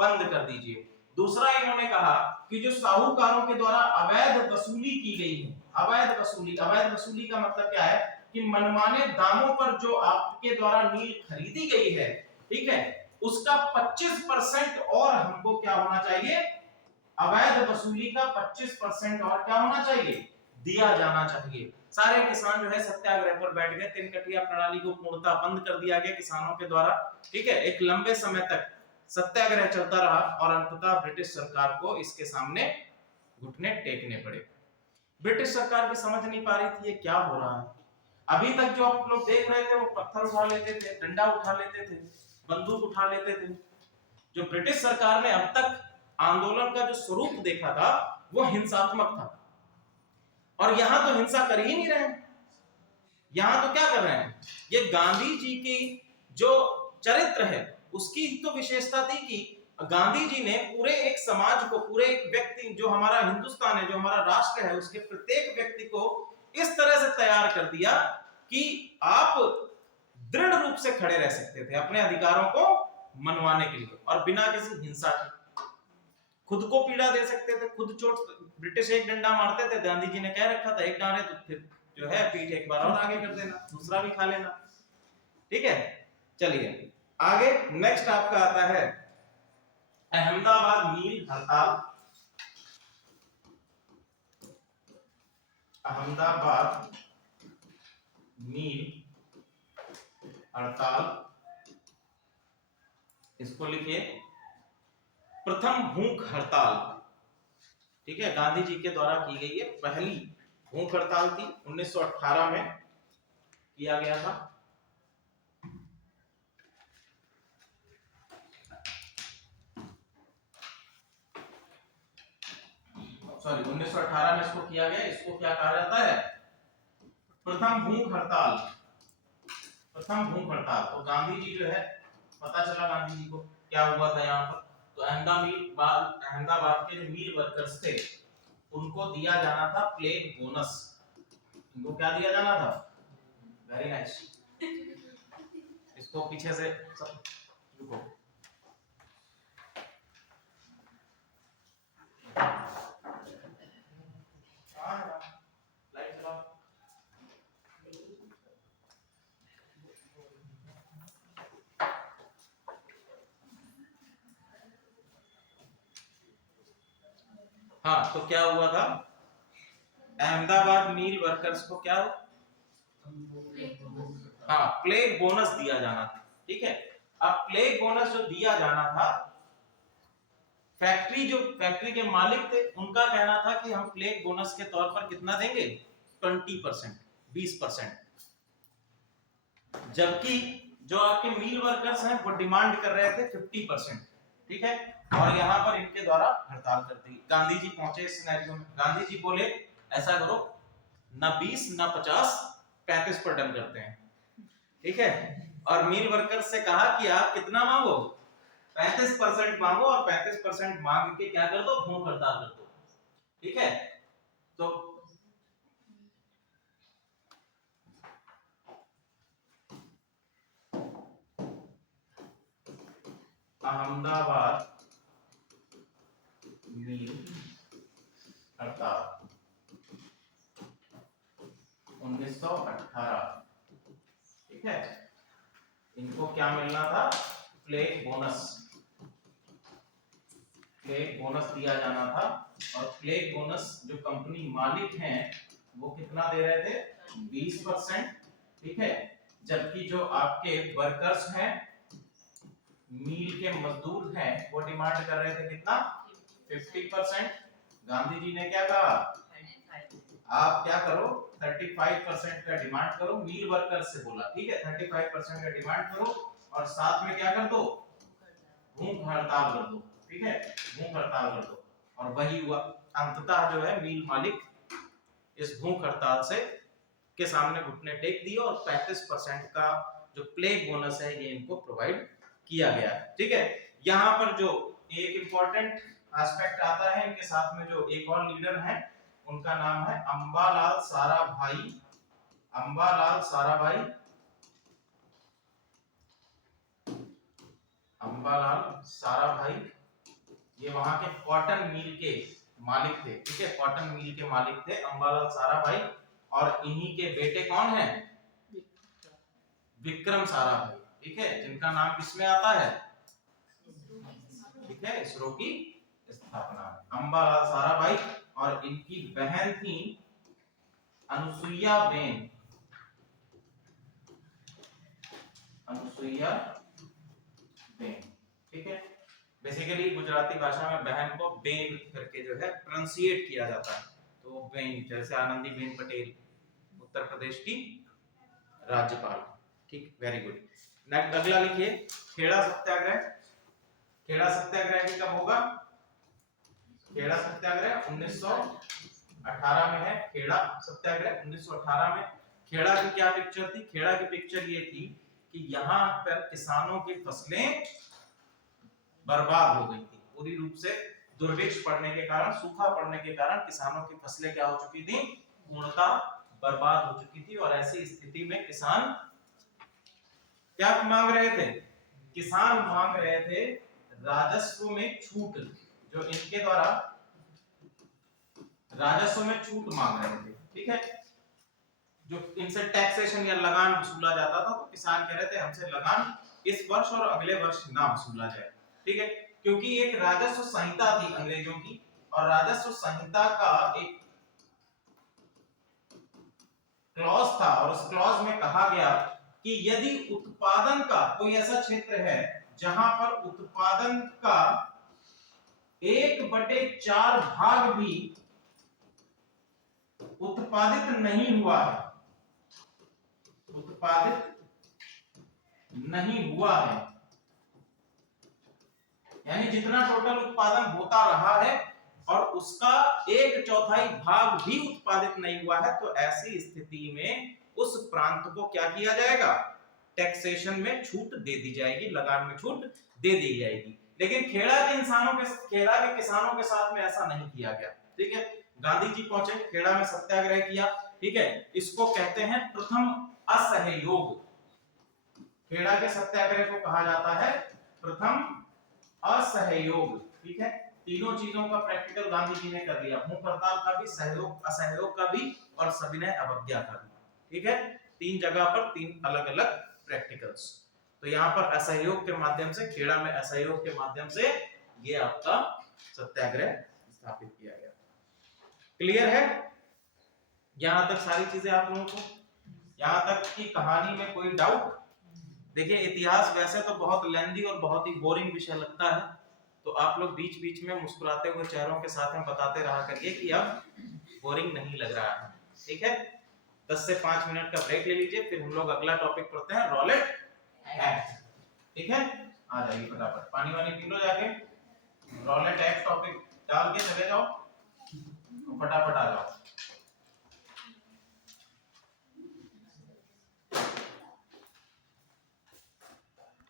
बंद कर दीजिए। दूसरा इन्होंने कहा कि जो साहूकारों के द्वारा अवैध वसूली की गई है, अवैध वसूली का मतलब क्या है कि मनमाने दामों पर जो आपके द्वारा नील खरीदी गई है, ठीक है, उसका 25% और हमको क्या होना चाहिए, अवैध वसूली का 25% और क्या होना चाहिए, दिया जाना चाहिए। सारे किसान जो है सत्याग्रह पर बैठ गए, तीन कटिया प्रणाली को पूर्णतः बंद कर दिया गया किसानों के द्वारा, ठीक है। एक लंबे समय तक सत्याग्रह चलता रहा और अंततः ब्रिटिश सरकार को इसके सामने घुटने टेकने पड़े। ब्रिटिश सरकार भी समझ नहीं पा रही थी ये क्या हो रहा है। अभी तक जो आप लोग देख रहे थे वो पत्थर उठा लेते थे, डंडा उठा लेते थे, बंदूक उठा लेते थे। जो ब्रिटिश सरकार ने अब तक आंदोलन का जो स्वरूप देखा था वो हिंसात्मक था, और यहां तो हिंसा कर ही नहीं रहे हैं। यहां तो क्या कर रहे हैं, ये गांधी जी की जो चरित्र है उसकी तो विशेषता थी कि गांधी जी ने पूरे एक समाज को, पूरे एक व्यक्ति, जो हमारा हिंदुस्तान है, जो हमारा राष्ट्र है, उसके प्रत्येक व्यक्ति को इस तरह से तैयार कर दिया कि आप दृढ़ रूप से खड़े रह सकते थे अपने अधिकारों को मनवाने के लिए, और बिना किसी हिंसा के खुद को पीड़ा दे सकते थे, खुद चोट। ब्रिटिश एक डंडा मारते थे, गांधी जी ने कह रखा था एक डाले तो फिर जो है पीठ एक बार और आगे कर देना, दूसरा भी खा लेना, ठीक है। चलिए आगे नेक्स्ट आपका आता है अहमदाबाद मील हड़ताल। अहमदाबाद मील हड़ताल, इसको लिखिए प्रथम भूख हड़ताल, ठीक है, गांधी जी के द्वारा की गई है पहली भूख हड़ताल थी, 1918 में किया गया था। सॉरी 1918 में इसको किया गया। इसको क्या कहा जाता है, प्रथम भूख हड़ताल। प्रथम भूख हड़ताल, तो गांधी जी जो है, पता चला गांधी जी को क्या हुआ था यहाँ पर, तो अहमदाबाद के जो मील वर्कर्स थे उनको दिया जाना था प्लेग बोनस। इनको क्या दिया जाना था, वेरी नाइस, इसको पीछे से सब रुको, लाइट चलाओ। हाँ, तो क्या हुआ था, अहमदाबाद मील वर्कर्स को क्या, हाँ, प्लेग बोनस दिया जाना था, ठीक है। अब प्लेग बोनस जो दिया जाना था, फैक्ट्री के मालिक थे उनका कहना था कि हम प्लेग बोनस के तौर पर कितना देंगे, 20%, 20%, जबकि जो आपके मील वर्कर्स हैं वो डिमांड कर रहे थे 50%, ठीक है। और यहाँ पर इनके द्वारा हड़ताल कर दी। गांधी जी पहुंचे इस सिनेरियो में, गांधी जी बोले ऐसा करो ना 20 ना 50, 35 पर डन करते हैं, ठीक है। और मील वर्कर्स से कहा कि आप कितना मांगो, 35% मांगो, और 35% मांग के क्या कर दो, भूख हड़ताल कर दो, ठीक है। तो अहमदाबाद मील हड़ताल 1918, ठीक है। इनको क्या मिलना था, प्लेग बोनस, प्लेग बोनस दिया जाना था। और प्लेग बोनस जो कंपनी मालिक हैं वो कितना दे रहे थे, 20%, ठीक है। जबकि जो आपके वर्कर्स हैं, मील के मजदूर हैं, वो डिमांड कर रहे थे कितना, 50%। गांधी जी ने क्या कहा, आप क्या करो 35% का डिमांड करो, मील वर्कर्स से बोला, ठीक है, 35% का डिमांड करो, और साथ में क्या कर दो, भूख हड़ताल कर दो, ठीक है, भूख हड़ताल कर दो। और वही हुआ, अंततः जो है मील मालिक इस भूख हड़ताल से के सामने घुटने टेक दिए, और 35% का जो प्लेग बोनस है ये इनको प्रोवाइड किया गया, ठीक है। यहाँ पर जो एक इंपॉर्टेंट एस्पेक्ट आता है, इनके साथ में जो एक और लीडर है उनका नाम है अंबालाल साराभाई। अंबालाल साराभाई, अंबालाल साराभाई, ये वहां के कॉटन मिल के मालिक थे, ठीक है, कॉटन मिल के मालिक थे अंबालाल साराभाई, और इन्हीं के बेटे कौन है, विक्रम साराभाई, ठीक है, जिनका नाम किसमें आता है, ठीक है, इसरो की स्थापना में। अंबालाल साराभाई और इनकी बहन थी अनुसुईया बेन, अनुसुईया बेन, ठीक है। बेसिकली गुजराती भाषा में बहन को बेन करके जो है प्रोनाउंसिएट किया जाता है, तो बेन, जैसे आनंदी बेन पटेल उत्तर प्रदेश की राज्यपाल, ठीक, वेरी गुड। नेक्स्ट अगला लिखिए, खेड़ा सत्याग्रह। खेड़ा सत्याग्रह की कब होगा, खेड़ा सत्याग्रह 1918 में है, खेड़ा सत्याग्रह 1918 में। खेड़ा की क्या पिक्चर थी, खेड़ा की पिक्चर ये थी कि यहाँ पर किसानों की फसलें बर्बाद हो गई थी, पूरी रूप से दुर्भिक्ष पड़ने के कारण, सूखा पड़ने के कारण किसानों की फसलें क्या हो चुकी थी, पूर्णतः बर्बाद हो चुकी थी। और ऐसी स्थिति में किसान क्या मांग रहे थे, किसान मांग रहे थे राजस्व में छूट, जो इनके द्वारा राजस्व में छूट मांग रहे थे, ठीक है, जो इनसे टैक्सेशन या लगान वसूला जाता था, तो किसान कह रहे थे हमसे लगान इस वर्ष और अगले वर्ष ना वसूला जाए, ठीक है, क्योंकि एक राजस्व संहिता थी अंग्रेजों की, और राजस्व संहिता का एक क्लॉज था, और उस क्लॉज में कहा गया कि यदि उत्पादन का कोई ऐसा क्षेत्र है जहां पर उत्पादन का 1/4 भाग भी उत्पादित नहीं हुआ है, उत्पादित नहीं हुआ है, यानी जितना टोटल उत्पादन होता रहा है और उसका 1/4 भाग भी उत्पादित नहीं हुआ है, तो ऐसी स्थिति में उस प्रांत को क्या किया जाएगा, टैक्सेशन में छूट दे दी जाएगी, लगान में छूट दे दी जाएगी। लेकिन खेड़ा के किसानों के साथ में ऐसा नहीं किया गया, ठीक है। गांधी जी पहुंचे, खेड़ा में सत्याग्रह किया, ठीक है, इसको कहते हैं प्रथम असहयोग। खेड़ा के सत्याग्रह को कहा जाता है प्रथम असहयोग, ठीक है। तीनों चीजों का प्रैक्टिकल गांधी जी ने कर लिया, भूख हड़ताल का भी, सहयोग असहयोग का भी, और सविनय अवज्ञा का भी, ठीक है। 3 जगह पर 3 अलग अलग प्रैक्टिकल्स। तो यहाँ पर असहयोग के माध्यम से, खेड़ा में असहयोग के माध्यम से ये आपका सत्याग्रह स्थापित किया गया। क्लियर है यहां तक सारी चीजें आप लोगों को, यहां तक की कहानी में कोई डाउट? देखिए इतिहास वैसे तो बहुत लेंदी और बहुत ही बोरिंग विषय लगता है, तो आप लोग बीच बीच में मुस्कुराते हुए चेहरों के साथ में बताते रहा करिए कि अब बोरिंग नहीं लग रहा है, ठीक है। 10 से 5 मिनट का ब्रेक ले लीजिए, फिर हम लोग अगला टॉपिक पढ़ते हैं, रॉलेट एक्ट, ठीक है। आ जाइए फटाफट, पानी वानी पी लो जाके, रॉलेट एक्ट टॉपिक डाल के चले जाओ, फटाफट आ जाओ।